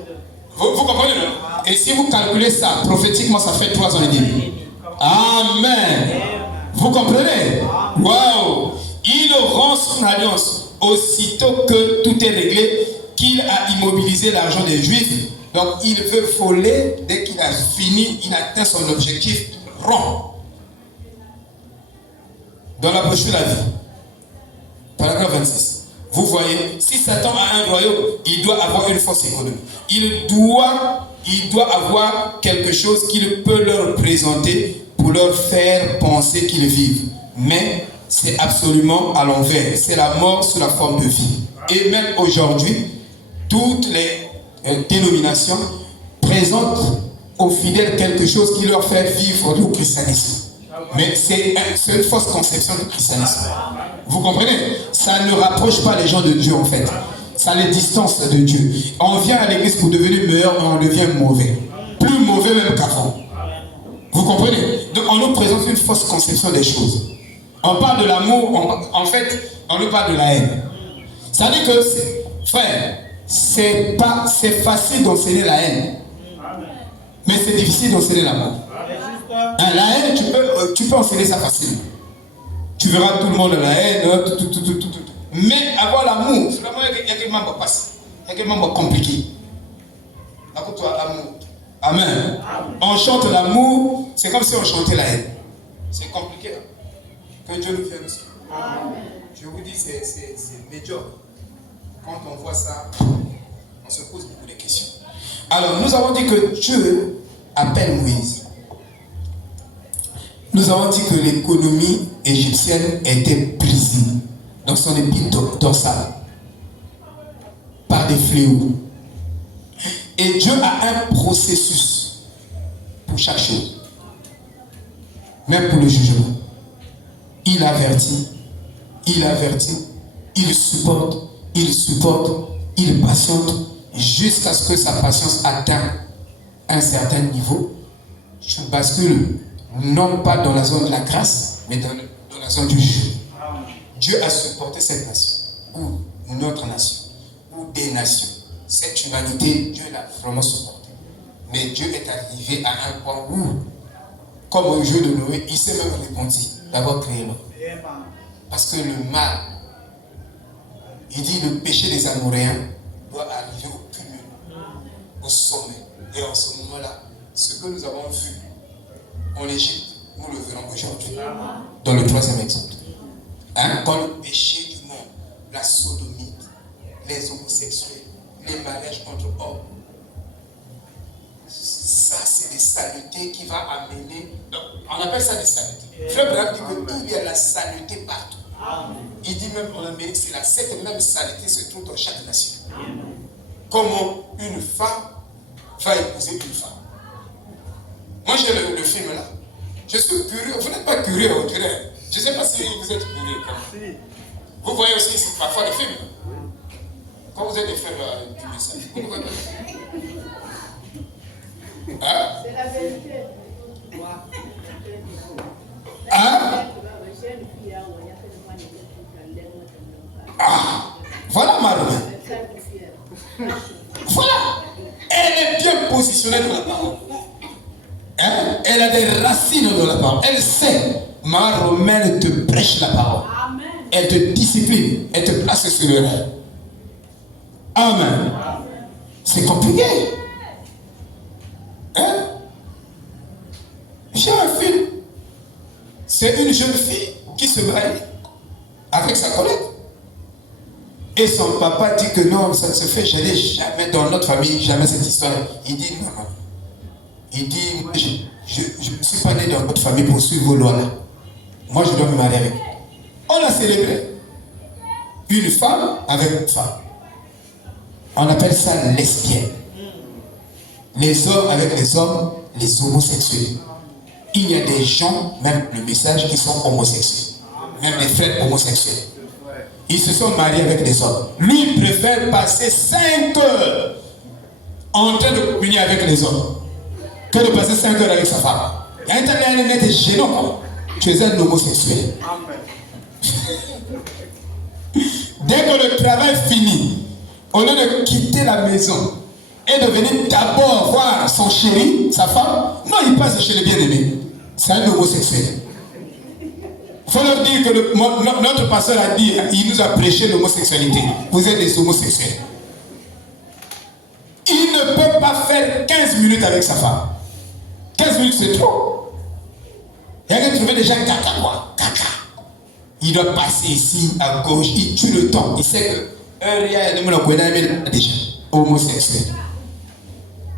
Vous comprenez, non? Et si vous calculez ça, prophétiquement, ça fait 3 ans et demi. Amen. Vous comprenez? Waouh! Il rend son alliance aussitôt que tout est réglé, qu'il a immobilisé l'argent des Juifs. Donc il veut voler dès qu'il a fini, il atteint son objectif, rond. Dans la brochure La Vie, paragraphe 26. Vous voyez, si Satan a un royaume, il doit avoir une force économique. Il doit avoir quelque chose qu'il peut leur présenter pour leur faire penser qu'ils vivent. Mais c'est absolument à l'envers. C'est la mort sous la forme de vie. Et même aujourd'hui, toutes les dénominations présentent aux fidèles quelque chose qui leur fait vivre le christianisme. Mais c'est une fausse conception du christianisme. Vous comprenez? Ça ne rapproche pas les gens de Dieu en fait. Ça les distance de Dieu. On vient à l'église pour devenir meilleur, mais on devient mauvais. Plus mauvais même qu'avant. Vous comprenez? Donc on nous présente une fausse conception des choses. On parle de l'amour, en fait, on nous parle de la haine. Ça veut dire que, frère, c'est facile d'enseigner la haine. Mais c'est difficile d'enseigner l'amour. La haine, tu peux enseigner ça facilement. Tu verras tout le monde la haine, tout. Mais avoir l'amour, c'est vraiment il y a quelque chose qui passe. Il y a quelque chose de compliqué. L'amour. Amen. On chante l'amour, c'est comme si on chantait la haine. C'est compliqué. Hein? Que Dieu nous fasse aussi. Je vous dis, c'est médiocre. Quand on voit ça, on se pose beaucoup de questions. Alors, nous avons dit que Dieu appelle Moïse. Nous avons dit que l'économie égyptienne était brisée dans son épine dorsale par des fléaux. Et Dieu a un processus pour chaque chose, même pour le jugement. Il avertit, il supporte, il patiente jusqu'à ce que sa patience atteigne un certain niveau. Je bascule non pas dans la zone de la grâce, mais dans la zone du jugement. Dieu a supporté cette nation, ou notre nation, ou des nations. Cette humanité, Dieu l'a vraiment supporté. Mais Dieu est arrivé à un point où, comme au jeu de Noé, il s'est même repenti d'avoir créé l'homme. Parce que le mal, il dit le péché des Amoréens doit arriver au cumul, au sommet. Et en ce moment-là, ce que nous avons vu en Égypte, nous le verrons aujourd'hui, dans le 3e exemple. Quand le péché du monde, la sodomie, les homosexuels, les mariages entre hommes. Ça, c'est des saletés qui va amener. Donc, on appelle ça des saletés. Frère Branham dit qu'il y a la saleté partout. Il dit même en Amérique, cette même saleté se trouve dans chaque nation. Comment une femme va épouser une femme. Moi, j'ai le film là. Je suis curieux. Vous n'êtes pas curieux, on dirait. Je ne sais pas si vous êtes curieux. Vous voyez aussi ici parfois les films. Quand vous êtes des frères du message, vous ne voyez pas. Hein? C'est la vérité. Hein? Ah, voilà Marie. Voilà. Elle est bien positionnée dans la parole. Hein? Elle a des racines dans la parole. Elle sait. Ma Romaine te prêche la parole. Amen. Elle te discipline. Elle te place sur le rêve. Amen. Amen. C'est compliqué. Hein? J'ai un film. C'est une jeune fille qui se marie avec sa collègue. Et son papa dit que non, ça ne se fait jamais dans notre famille, jamais cette histoire. Il dit non, non. Il dit, je ne suis pas né dans votre famille pour suivre vos lois là. Moi, je dois me marier avec. On a célébré une femme avec une femme. On appelle ça lesbienne. Les hommes avec les hommes, les homosexuels. Il y a des gens, même le message, qui sont homosexuels. Même les frères homosexuels. Ils se sont mariés avec des hommes. Lui, il préfère passer 5 heures en train de communier avec les hommes que de passer 5 heures avec sa femme. Il y a un temps qui est gênant. Tu es un homosexuel. Dès que le travail finit, au lieu de quitter la maison et de venir d'abord voir son chéri, sa femme, non, il passe chez le bien-aimé. C'est un homosexuel. Il faut leur dire que notre pasteur a dit, il nous a prêché l'homosexualité. Vous êtes des homosexuels. Il ne peut pas faire 15 minutes avec sa femme. 15 minutes, c'est trop. Il y a trouvé déjà caca, quoi. Caca. Il doit passer ici, à gauche. Il tue le temps. Il sait que il y a déjà homosexuel.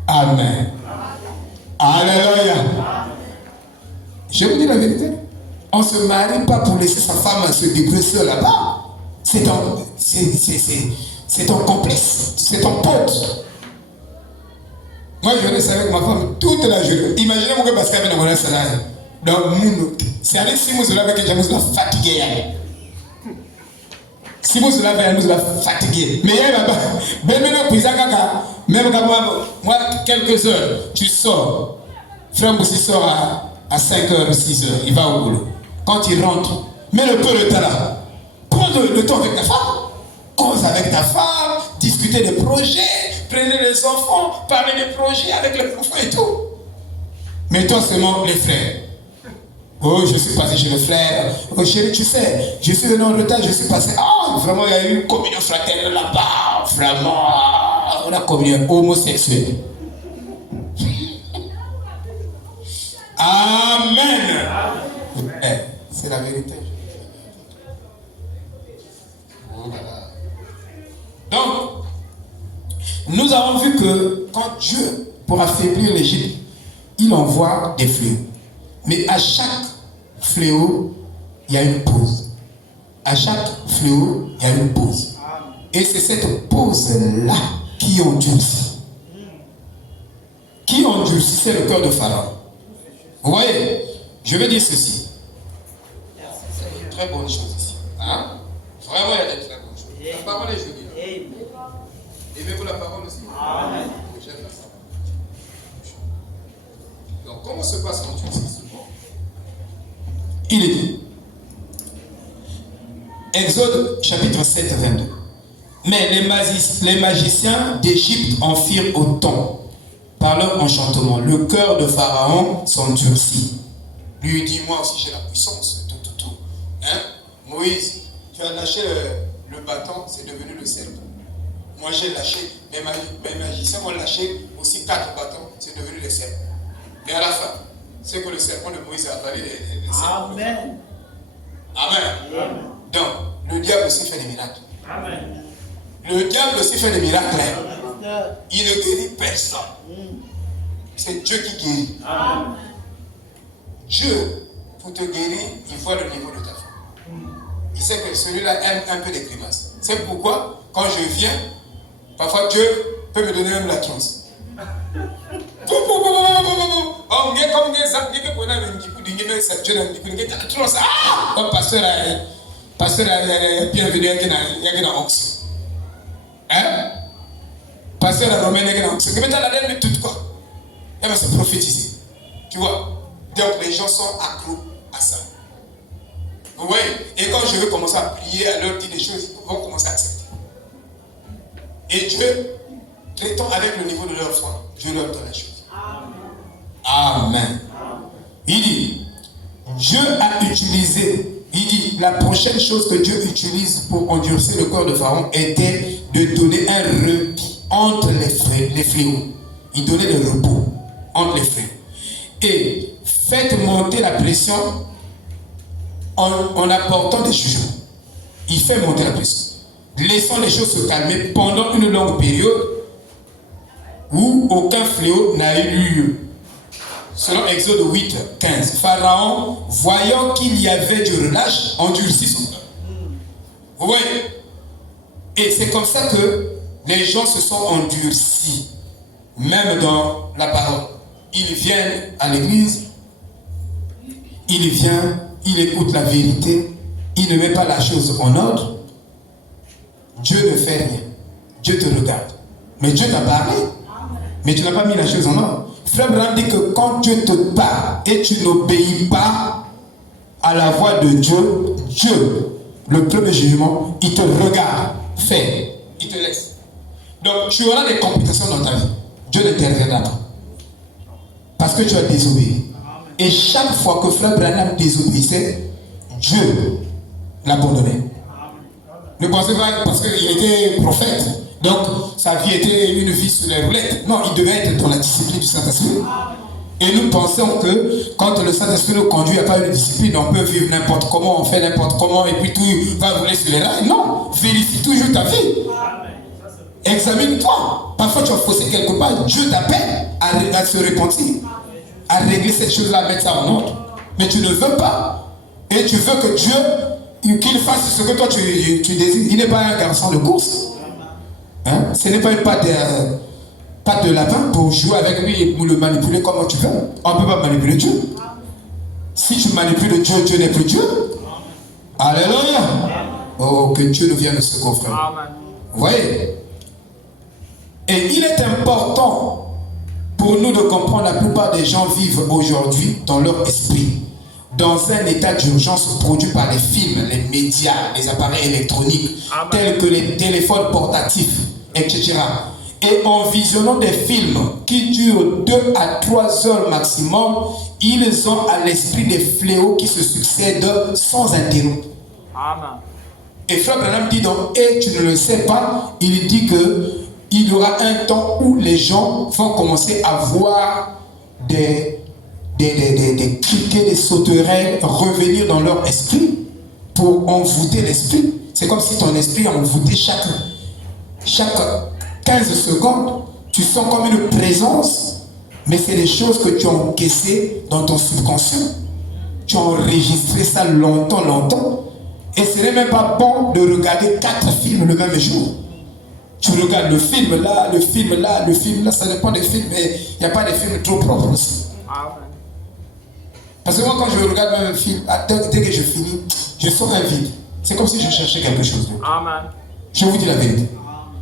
Amen. Alléluia. Je vous dis la vérité. On ne se marie pas pour laisser sa femme se débrouiller seule là-bas. C'est ton complice. C'est ton pote. Moi, je reste avec ma femme toute la journée. Imaginez-vous que parce qu'elle est dans mon salaire. Dans le monde. C'est avec si vous avec elle, vous la fatigué. Si vous l'avez, nous la fatigué. Mais elle va pas. Même moi, quelques heures, tu sors. Frère Moussi sort à 5h, 6h. Il va au boulot. Quand il rentre, mets le peu de temps là. Prends le temps avec ta femme. Cause avec ta femme. Discuter des projets. Prenez les enfants. Parler des projets avec les enfants et tout. Mais toi seulement les frères. Oh, je suis passé chez le frère. Oh chérie, tu sais, je suis venu en retard, je suis passé. Oh, vraiment, il y a eu une communion fraternelle là-bas. Vraiment, on a communion homosexuelle. Amen. Amen. C'est la vérité. Oh là là. Donc, nous avons vu que quand Dieu, pour affaiblir l'Égypte, il envoie des fléaux. Mais à chaque fléau, il y a une pause. À chaque fléau, il y a une pause. Et c'est cette pause-là qui endurcit. Qui endurcissait le cœur de Pharaon. Vous voyez, je vais dire ceci. C'est une très bonne chose ici. Hein? Vraiment, il y a des très bonnes choses. La parole est jolie. Aimez-vous la parole aussi? Amen. J'aime la parole. Donc, comment se passe l'endurcissement? Il est dit, Exode chapitre 7, 22. Mais les magiciens d'Égypte en firent autant par leur enchantement. Le cœur de Pharaon s'endurcit. Lui dit, moi aussi j'ai la puissance. Tout. Hein? Moïse, tu as lâché le bâton, c'est devenu le serpent. Moi j'ai lâché, mes magiciens ont lâché aussi 4 bâtons, c'est devenu le serpent. Mais à la fin, c'est que le serpent de Moïse a avalé les serpents. Amen. Amen. Donc, le diable aussi fait des miracles. Amen. Le diable aussi fait des miracles. Il ne guérit personne. C'est Dieu qui guérit. Amen. Dieu, pour te guérir, il voit le niveau de ta foi. Il sait que celui-là aime un peu les grimaces. C'est pourquoi, quand je viens, parfois Dieu peut me donner même la transe. Bienvenue à Ox. Hein? Pasteur à Romain à Ox. Mais t'as la laine toute quoi? Elle va se prophétiser. Tu vois? Donc les gens sont accros à ça. Vous voyez? Et quand je veux commencer à prier, à leur dire des choses, ils vont commencer à accepter. Et Dieu, traitant avec le niveau de leur foi, Dieu leur donne la chose. Amen. Il dit, Dieu a utilisé, il dit, la prochaine chose que Dieu utilise pour endurcir le corps de Pharaon était de donner un repos entre les fléaux. Il donnait le repos entre les fléaux. Et faites monter la pression en apportant des jugements. Il fait monter la pression. Laissant les choses se calmer pendant une longue période où aucun fléau n'a eu lieu. Selon Exode 8, 15, Pharaon, voyant qu'il y avait du relâche, endurcit son cœur. Vous voyez? Et c'est comme ça que les gens se sont endurcis, même dans la parole. Ils viennent à l'église, il écoute la vérité, il ne met pas la chose en ordre. Dieu ne fait rien. Dieu te regarde. Mais Dieu t'a parlé, mais tu n'as pas mis la chose en ordre. Frère Branham dit que quand Dieu te parle et tu n'obéis pas à la voix de Dieu, Dieu, le premier jugement, il te regarde, fait, il te laisse. Donc tu auras des complications dans ta vie. Dieu ne t'interviendra pas. Parce que tu as désobéi. Et chaque fois que Frère Branham désobéissait, Dieu l'abandonnait. Ne pensez pas parce qu'il était prophète. Donc, sa vie était une vie sur les roulettes. Non, il devait être dans la discipline du Saint-Esprit. Et nous pensons que quand le Saint-Esprit nous conduit, il n'y a pas une discipline. On peut vivre n'importe comment, on fait n'importe comment, et puis tout va rouler sur les rails. Non, vérifie toujours ta vie. Examine-toi. Parfois, tu as faussé quelque part. Dieu t'appelle à se repentir, à régler cette chose-là, à mettre ça en ordre. Mais tu ne veux pas. Et tu veux que Dieu, qu'il fasse ce que toi tu désires. Il n'est pas un garçon de course. Hein? Ce n'est pas une patte de lapin pour jouer avec lui et pour le manipuler comme tu veux. On ne peut pas manipuler Dieu. Si tu manipules Dieu, Dieu n'est plus Dieu. Alléluia. Oh, que Dieu nous vienne nous secourir, frère. Vous voyez? Et il est important pour nous de comprendre, la plupart des gens vivent aujourd'hui dans leur esprit, dans un état d'urgence produit par les films, les médias, les appareils électroniques, tels que les téléphones portatifs, etc. Et en visionnant des films qui durent 2 à 3 heures maximum, ils ont à l'esprit des fléaux qui se succèdent sans interrompre. Amen. Et Frère Branham dit donc, et tu ne le sais pas, il dit que il y aura un temps où les gens vont commencer à voir des criquets, des sauterelles revenir dans leur esprit pour envoûter l'esprit. C'est comme si ton esprit envoûtait chaque 15 secondes. Tu sens comme une présence, mais c'est des choses que tu as encaissées dans ton subconscient. Tu as enregistré ça longtemps. Et ce n'est même pas bon de regarder 4 films le même jour. Tu regardes le film là, le film là, le film là, ça dépend des films, mais il n'y a pas des films trop propres aussi. Parce que moi, quand je regarde même un film, dès que je finis, je sens un vide. C'est comme si je cherchais quelque chose d'autre. Je vous dis la vérité.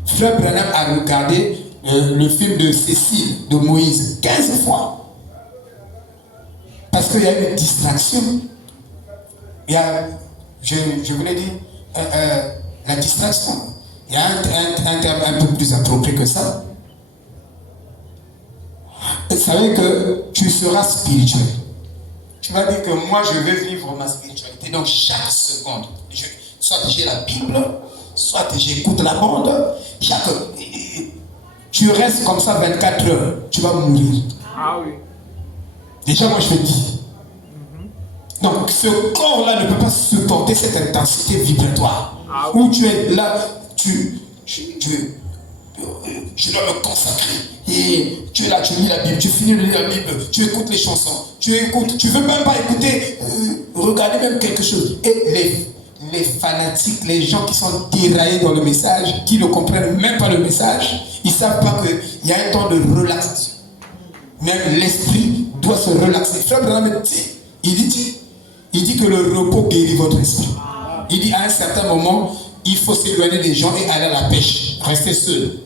Frère Branham a regardé le film de Cécile, de Moïse, 15 fois. Parce qu'il y a une distraction. Il y a, je voulais dire, la distraction. Il y a un terme un peu plus approprié que ça. Vous savez que tu seras spirituel. Tu vas dire que moi je vais vivre ma spiritualité. Donc chaque seconde, soit j'ai la Bible, soit j'écoute la bande, tu restes comme ça 24 heures, tu vas mourir. Ah oui. Déjà moi je te dis. Donc ce corps-là ne peut pas supporter cette intensité vibratoire. Où tu es là, je dois me consacrer. Et tu es là, tu lis la Bible, tu finis de lire la Bible, tu écoutes les chansons, tu veux même pas écouter, regarder même quelque chose. Et les fanatiques, les gens qui sont déraillés dans le message, qui ne comprennent même pas le message, ils ne savent pas qu'il y a un temps de relaxation. Même l'esprit doit se relaxer. Frère Branham dit que le repos guérit votre esprit. Il dit à un certain moment, il faut s'éloigner des gens et aller à la pêche, rester seul.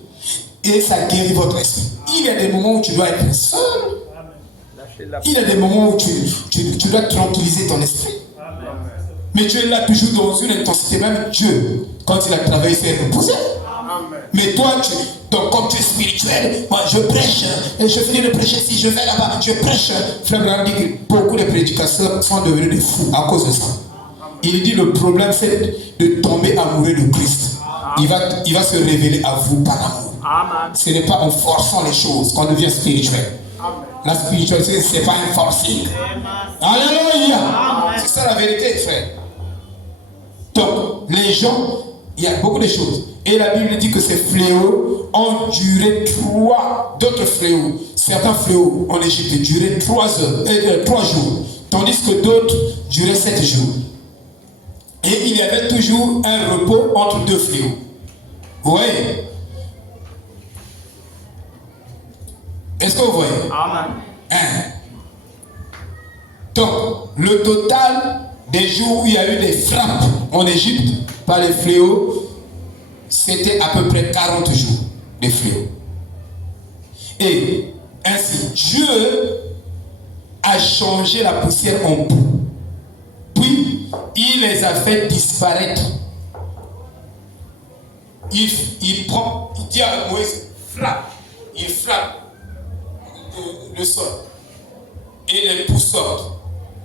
Et ça guérit votre esprit. Il y a des moments où tu dois être seul. Il y a des moments où tu dois tranquilliser ton esprit. Mais tu es là toujours dans une intensité. Même Dieu, quand il a travaillé, il s'est reposé. Mais toi, donc comme tu es spirituel, moi je prêche, et je finis de prêcher, si je vais là-bas, je prêche. Frère Branham dit que beaucoup de prédicateurs sont devenus des fous à cause de ça. Il dit le problème c'est de tomber amoureux de Christ. Il va se révéler à vous par amour. Ce n'est pas en forçant les choses qu'on devient spirituel. La spiritualité, ce n'est pas un forcing. Alléluia. C'est ça la vérité, frère. Donc, les gens, il y a beaucoup de choses. Et la Bible dit que ces fléaux ont duré d'autres fléaux. Certains fléaux en Égypte duraient 3 jours. Tandis que d'autres duraient 7 jours. Et il y avait toujours un repos entre 2 fléaux. Vous voyez? Est-ce que vous voyez? Amen. Donc, le total des jours où il y a eu des frappes en Égypte par les fléaux, c'était à peu près 40 jours de fléaux. Et ainsi, Dieu a changé la poussière en boue. Puis, il les a fait disparaître. Il dit à Moïse, frappe. Il frappe le sol. Et les poux sortent.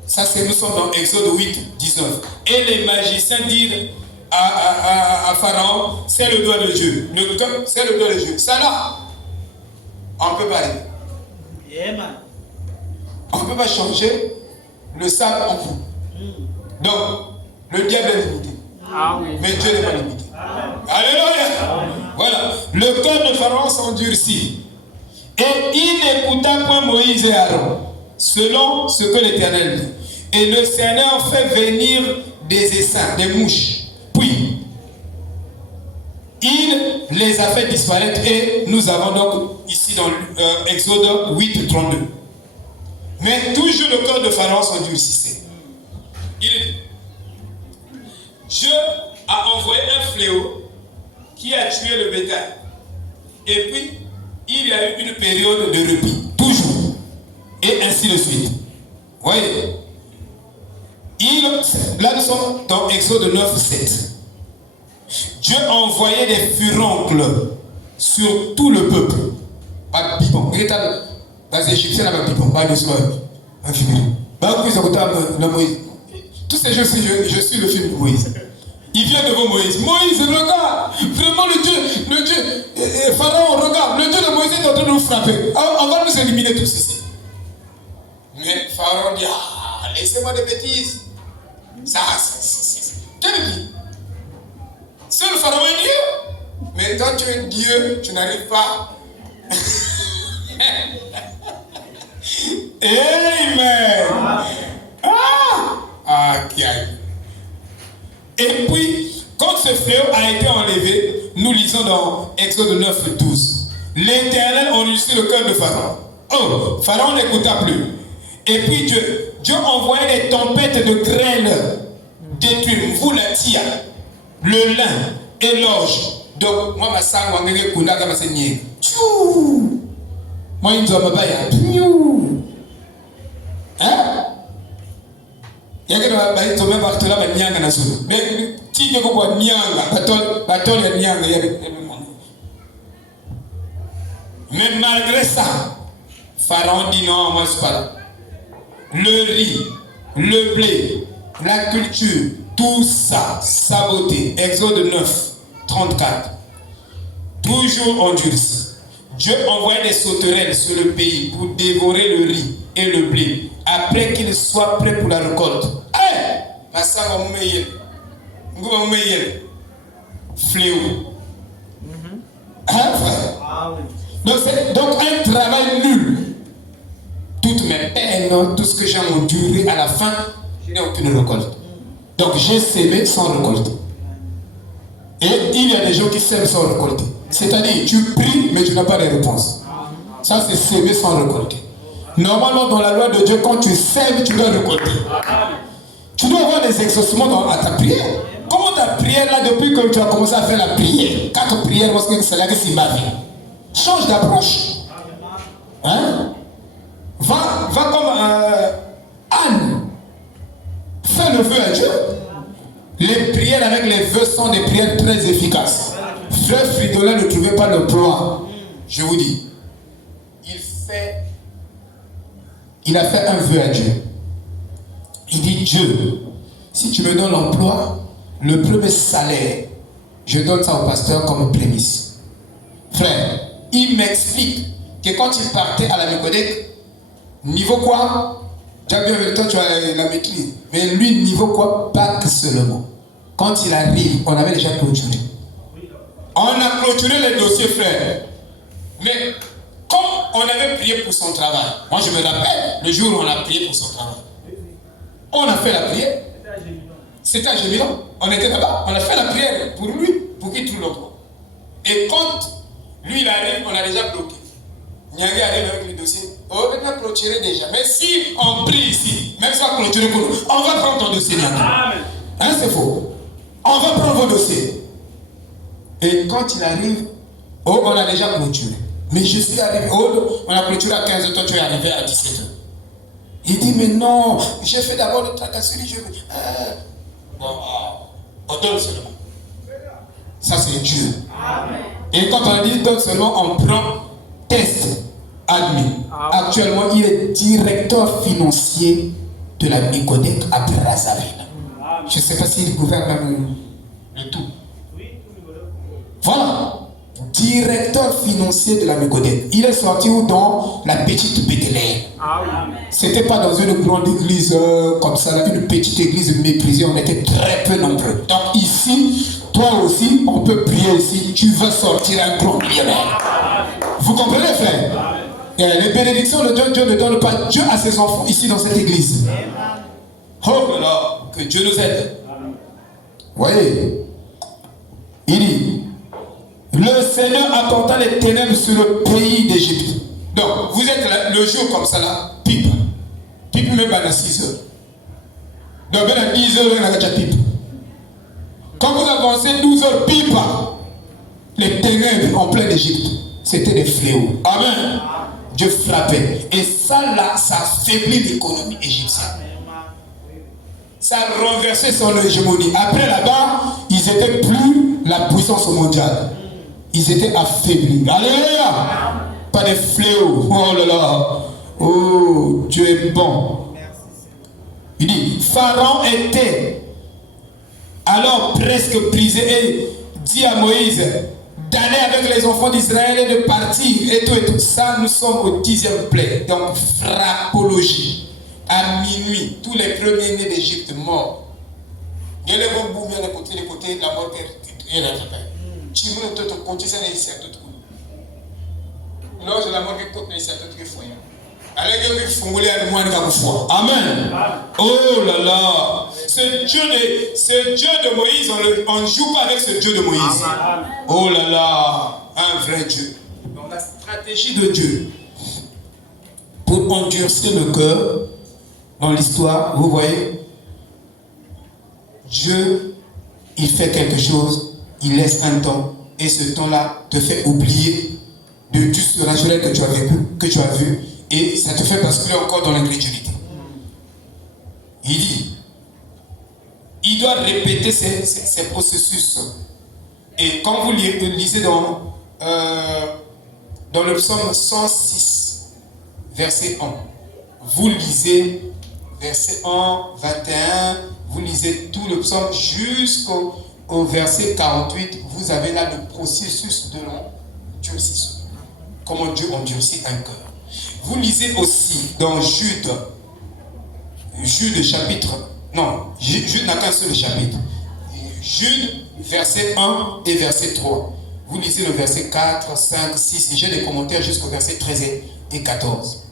Ça, c'est nous sommes dans Exode 8, 19. Et les magiciens disent à Pharaon, c'est le doigt de Dieu. C'est le doigt de Dieu. Ça là, on ne peut pas aller. On ne peut pas changer le sable en poux. Donc, le diable est limité. Mais Dieu n'est pas limité. Alléluia. Voilà. Le cœur de Pharaon s'endurcit. Et il n'écouta point Moïse et Aaron, selon ce que l'Éternel dit. Et le Seigneur fait venir des essaims, des mouches. Puis, il les a fait disparaître. Et nous avons donc ici dans Exode 8, 32. Mais toujours le cœur de Pharaon s'endurcissait. Il dit, Dieu a envoyé un fléau qui a tué le bétail. Et puis, il y a eu une période de repos, toujours. Et ainsi de suite. Vous voyez? Là, nous sommes dans Exode 9, 7. Dieu a envoyé des furoncles sur tout le peuple. Pas de bibon. Regarde, les Égyptiens n'avaient pas de bibon. Pas de Moïse. Tous ces jours-ci, je suis le film de Moïse. Il vient devant Moïse. Moïse, regarde. Vraiment, le Dieu. Pharaon, regarde. Le Dieu de Moïse est en train de nous frapper. On va nous éliminer tous ici. Mais Pharaon dit, laissez-moi des bêtises. Ça, quel dit? Seul Pharaon est Dieu. Mais toi, tu es Dieu, tu n'arrives pas. Amen. Et puis, quand ce fléau a été enlevé, nous lisons dans Exode 9, 12. L'Éternel endurcit le cœur de Pharaon. Oh, Pharaon n'écouta plus. Et puis Dieu envoyait des tempêtes de grêle détruire vous la tia, le lin et l'orge. Donc, moi, ma sang, moi, je suis là, je suis tchou. Moi, je suis là, hein? Il y a que des hommes qui sont nyanga na sulu. Mais si tu vois nyanga, batol ya nyanga ya. Mais malgré ça, Pharaon dit non, moi c'est pas là. Le riz, le blé, la culture, tout ça saboté. Exode 9, 34. Toujours endurci. Dieu envoie des sauterelles sur le pays pour dévorer le riz et le blé après qu'il soit prêt pour la récolte. Hey! Fléau. Hein, frère? Donc un travail nul. Toutes mes peines, tout ce que j'ai enduré, à la fin, je n'ai aucune récolte. Donc j'ai sémé sans récolte. Et il y a des gens qui sèment sans récolter. C'est-à-dire, tu pries, mais tu n'as pas de réponse. Ça, c'est s'aimer sans récolter. Normalement, dans la loi de Dieu, quand tu sèmes, tu dois récolter. Tu dois avoir des exaucements à ta prière. Comment ta prière, là, depuis que tu as commencé à faire la prière, 4 prières, parce que c'est là que c'est ma vie. Change d'approche. Hein? Va comme Anne. Fais le vœu à Dieu. Les prières avec les vœux sont des prières très efficaces. Frère Fridolin ne trouvait pas l'emploi. Je vous dis. Il a fait un vœu à Dieu. Il dit, Dieu, si tu me donnes l'emploi, le premier salaire, je donne ça au pasteur comme prémisse. Frère, il m'explique que quand il partait à la Mécodec, niveau quoi? Tu as bien vu, toi tu as la maîtrise. Mais lui, niveau quoi? Bac seulement. Quand il arrive, on avait déjà clôturé. On a clôturé les dossiers, frère. Mais comme on avait prié pour son travail, moi je me rappelle le jour où on a prié pour son travail. On a fait la prière. C'était à Gémilan. On était là-bas. On a fait la prière pour lui, pour qu'il trouve l'emploi. Et quand lui il arrive, on a déjà bloqué. Nyangé arrive avec le dossier. Oh, on a clôturé déjà. Mais si on prie ici, même si on va clôturer pour nous, on va prendre ton dossier. Hein, c'est faux. On va prendre vos dossiers. Et quand il arrive, oh, on a déjà clôturé. Mais je suis arrivé, oh, on a clôturé à 15h, toi tu es arrivé à 17h. Il dit, mais non, j'ai fait d'abord le tracasserie, je veux. Bon, on donne seulement. Ça, c'est Dieu. Amen. Et quand on dit donne seulement, on prend test admin. Actuellement, il est directeur financier de la Mécodec à Brazzaville. Je ne sais pas s'il gouverne même le tout. Voilà. Directeur financier de la Mécodec. Il est sorti où? Dans la petite Bethléem. C'était pas dans une grande église comme ça, là, une petite église méprisée. On était très peu nombreux. Donc ici, toi aussi, on peut prier ici. Tu vas sortir un grand millionnaire. Vous comprenez, frère? Les bénédictions de Dieu, Dieu ne donne pas Dieu à ses enfants ici dans cette église. Oh là, que Dieu nous aide. Voyez, il dit, le Seigneur apporta les ténèbres sur le pays d'Égypte. Donc, vous êtes là, le jour comme ça là, pipe. Pipe même à 6 heures. Donc, ben à 10 heures, on a déjà pipe. Quand vous avancez 12 heures, pipe. Les ténèbres en plein Égypte, c'était des fléaux. Amen. Dieu frappait. Et ça là, ça affaiblit l'économie égyptienne. Ça a renversé son hégémonie. Après là-bas, ils n'étaient plus la puissance mondiale. Ils étaient affaiblis. Alléluia. Pas des fléaux. Oh là là. Oh, Dieu est bon. Il dit, Pharaon était alors presque brisé et dit à Moïse d'aller avec les enfants d'Israël et de partir et tout ça. Nous sommes au 10e plaie. Donc, frappologie. À minuit, tous les premiers-nés d'Égypte morts. Il y a les bons boum, il y a les côtés, la mort est là. Tu me te continues à ici à tout coup. Lorsque la mort est côté ici à tout coup. Alors que vous foulez à moi de foi. Amen. Oh là là. Ce Dieu de Moïse, on ne joue pas avec ce Dieu de Moïse. Oh là là. Un vrai Dieu. Donc la stratégie de Dieu pour endurcir le cœur. Dans l'histoire, vous voyez, Dieu, il fait quelque chose, il laisse un temps, et ce temps-là te fait oublier du surnaturel que tu as vécu, que tu as vu, et ça te fait basculer encore dans l'incrédulité. Il dit, il doit répéter ces processus. Et quand vous lisez dans le psaume 106, verset 1, vous lisez verset 1, 21, vous lisez tout le psaume jusqu'au verset 48, vous avez là le processus de l'endurcissement. Comment Dieu endurcit un cœur. Vous lisez aussi dans Jude chapitre, non, Jude n'a qu'un seul chapitre. Jude, verset 1 et verset 3. Vous lisez le verset 4, 5, 6, j'ai des commentaires jusqu'au verset 13 et 14.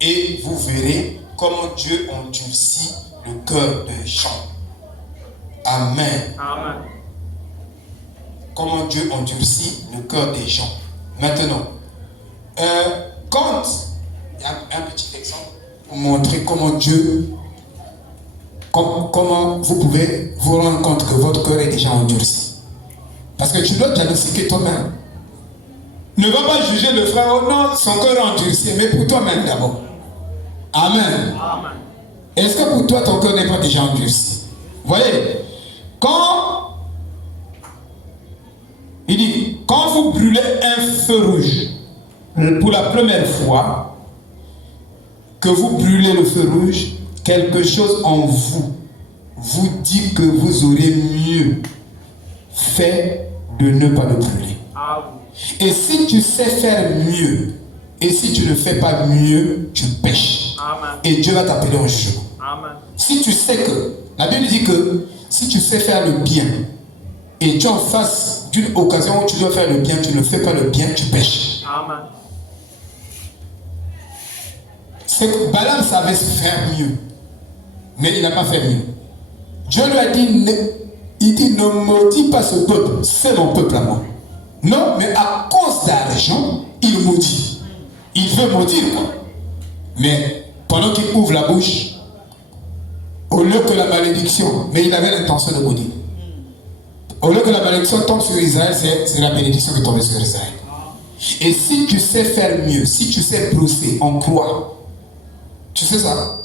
Et vous verrez comment Dieu endurcit le cœur des gens. Amen. Amen. Comment Dieu endurcit le cœur des gens. Maintenant, quand, il y a un petit exemple pour montrer comment Dieu, comment vous pouvez vous rendre compte que votre cœur est déjà endurci. Parce que tu dois diagnostiquer toi-même. Ne va pas juger le frère, oh non, son cœur est endurci, mais pour toi-même d'abord. Amen. Amen. Est-ce que pour toi, ton cœur n'est pas déjà endurci? Vous voyez, quand il dit, quand vous brûlez un feu rouge, pour la première fois, que vous brûlez le feu rouge, quelque chose en vous vous dit que vous aurez mieux fait de ne pas le brûler. Ah Et si tu sais faire mieux, et si tu ne fais pas mieux, tu pêches. Amen. Et Dieu va t'appeler en jugement. Amen. Si tu sais que, la Bible dit que si tu sais faire le bien, et tu en face d'une occasion où tu dois faire le bien, tu ne fais pas le bien, tu pêches. Amen. C'est que Balaam savait faire mieux, mais il n'a pas fait mieux. Dieu lui a dit, il dit, ne maudis pas ce peuple, c'est mon peuple à moi. Non, mais à cause d'argent, il maudit. Il veut maudire, quoi. Mais pendant qu'il ouvre la bouche, au lieu que la malédiction, mais il avait l'intention de maudire. Au lieu que la malédiction tombe sur Israël, c'est la bénédiction qui tombe sur Israël. Et si tu sais faire mieux, si tu sais brosser en croix, tu sais ça?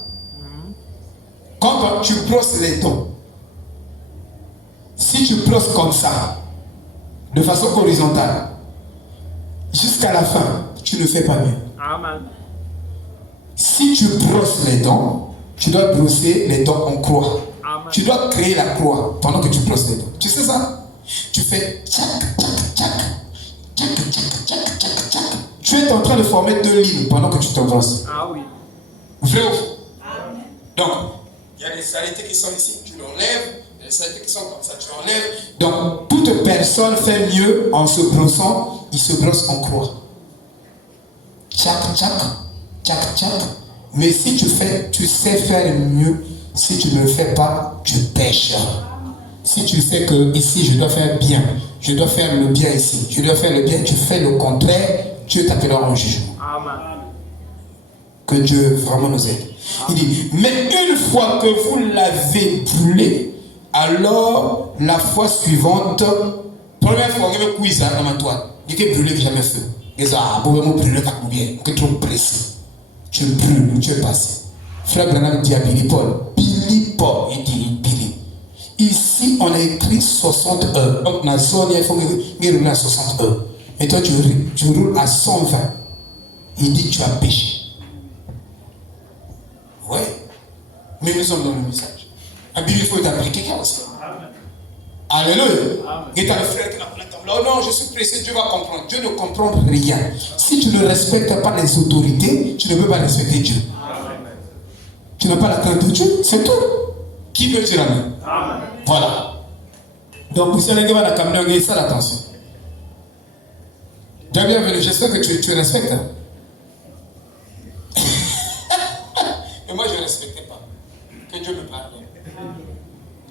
Quand tu brosses les dents, si tu brosses comme ça, de façon horizontale, jusqu'à la fin, tu ne fais pas mieux. Amen. Si tu brosses les dents, tu dois brosser les dents en croix. Amen. Tu dois créer la croix pendant que tu brosses les dents. Tu sais ça? Tu fais tchac, tchac, tchac, tchac, tchac, tchac, tchac, tchac. Tu es en train de former 2 lignes pendant que tu te brosses. Ah oui. Vrai ou faux? Donc, il y a des saletés qui sont ici, tu l'enlèves. Il y a des saletés qui sont comme ça, tu l'enlèves. Donc, toute personne fait mieux en se brossant, il se brosse en croix. Tchac, tchac, tchac, tchac. Mais si tu sais faire mieux, si tu ne le fais pas, tu pêches. Si tu sais que ici je dois faire bien, je dois faire le bien ici, je dois faire le bien, tu fais le contraire, Dieu t'appellera en jugement. Amen. Que Dieu vraiment nous aide. Il dit, mais une fois que vous l'avez brûlé, alors la fois suivante, première fois que vous cuisez dans toi, il dit que brûler jamais feu. Il dit, ah, vous pouvez brûler par combien? Que trop pressé. Tu brûles, tu es passé. Frère Branham dit à Billy Paul, il dit Billy. Ici, on a écrit 60 heures. Donc, dans la zone, il faut rouler à 60 heures. Et toi, tu roules à 120. Il dit, tu as péché. Ouais. Mais nous sommes dans le message. La Bible, il faut t'appliquer quelqu'un aussi. Alléluia. Et t'as le frère qui n'a pas l'entendre. Oh non, je suis pressé, Dieu va comprendre. Dieu ne comprend rien. Si tu ne respectes pas les autorités, tu ne peux pas respecter Dieu. Amen. Tu n'as pas la crainte de Dieu, c'est tout. Qui peut dire amen? Amen. Voilà. Donc, vous allez voir la caméra, regardez ça, l'attention. Bienvenue, j'espère que tu respectes. Hein? Mais moi, je ne respectais pas. Que Dieu me pardonne.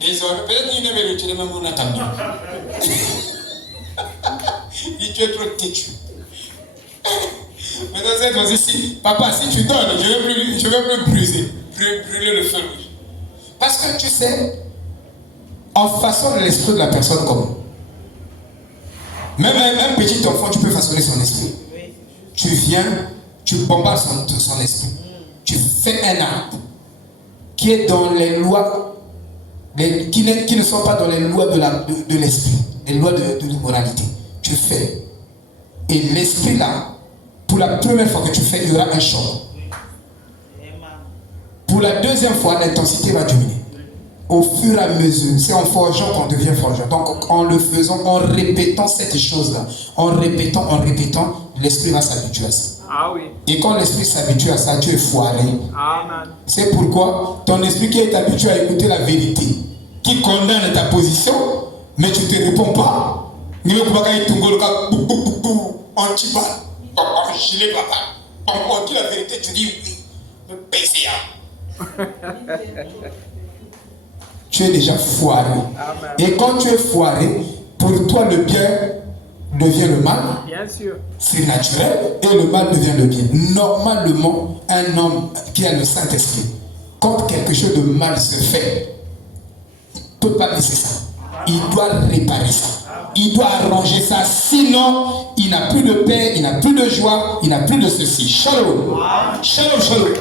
Désolé, peut-être qu'il ne me retirer même mon attendant. Il tu es trop têtu. Maintenant, cette fois-ci, papa, si tu donnes, je ne vais plus brûler le feu rouge. Parce que tu sais, en façon de l'esprit de la personne comme même un petit enfant, tu peux façonner son esprit. Tu viens, tu bombardes son esprit. Tu fais un arbre qui est dans les lois, qui ne sont pas dans les lois de l'esprit, les lois de l'immoralité. Tu fais. Et l'esprit là, pour la première fois que tu fais, il y aura un choc. Pour la deuxième fois, l'intensité va diminuer. Au fur et à mesure, c'est en forgeant qu'on devient forgeant. Donc en le faisant, en répétant cette chose-là, en répétant, l'esprit va s'habituer à ça. Ah oui. Et quand l'esprit s'habitue à ça, tu es foiré. Amen. C'est pourquoi ton esprit qui est habitué à écouter la vérité, qui condamne ta position, mais tu ne te réponds pas, Niveau Koubakai Tungo, anti-balle. Gilet papa. On dit la vérité, tu dis oui. Me PCA. Tu es déjà foiré. Amen. Et quand tu es foiré, pour toi le bien devient le mal. Bien sûr. C'est naturel et le mal devient le bien. Normalement, un homme qui a le Saint-Esprit, quand quelque chose de mal se fait, il ne peut pas laisser ça. Il doit réparer ça. Il doit arranger ça. Sinon, il n'a plus de paix, il n'a plus de joie, il n'a plus de ceci. Shalom. Shalom, shalom.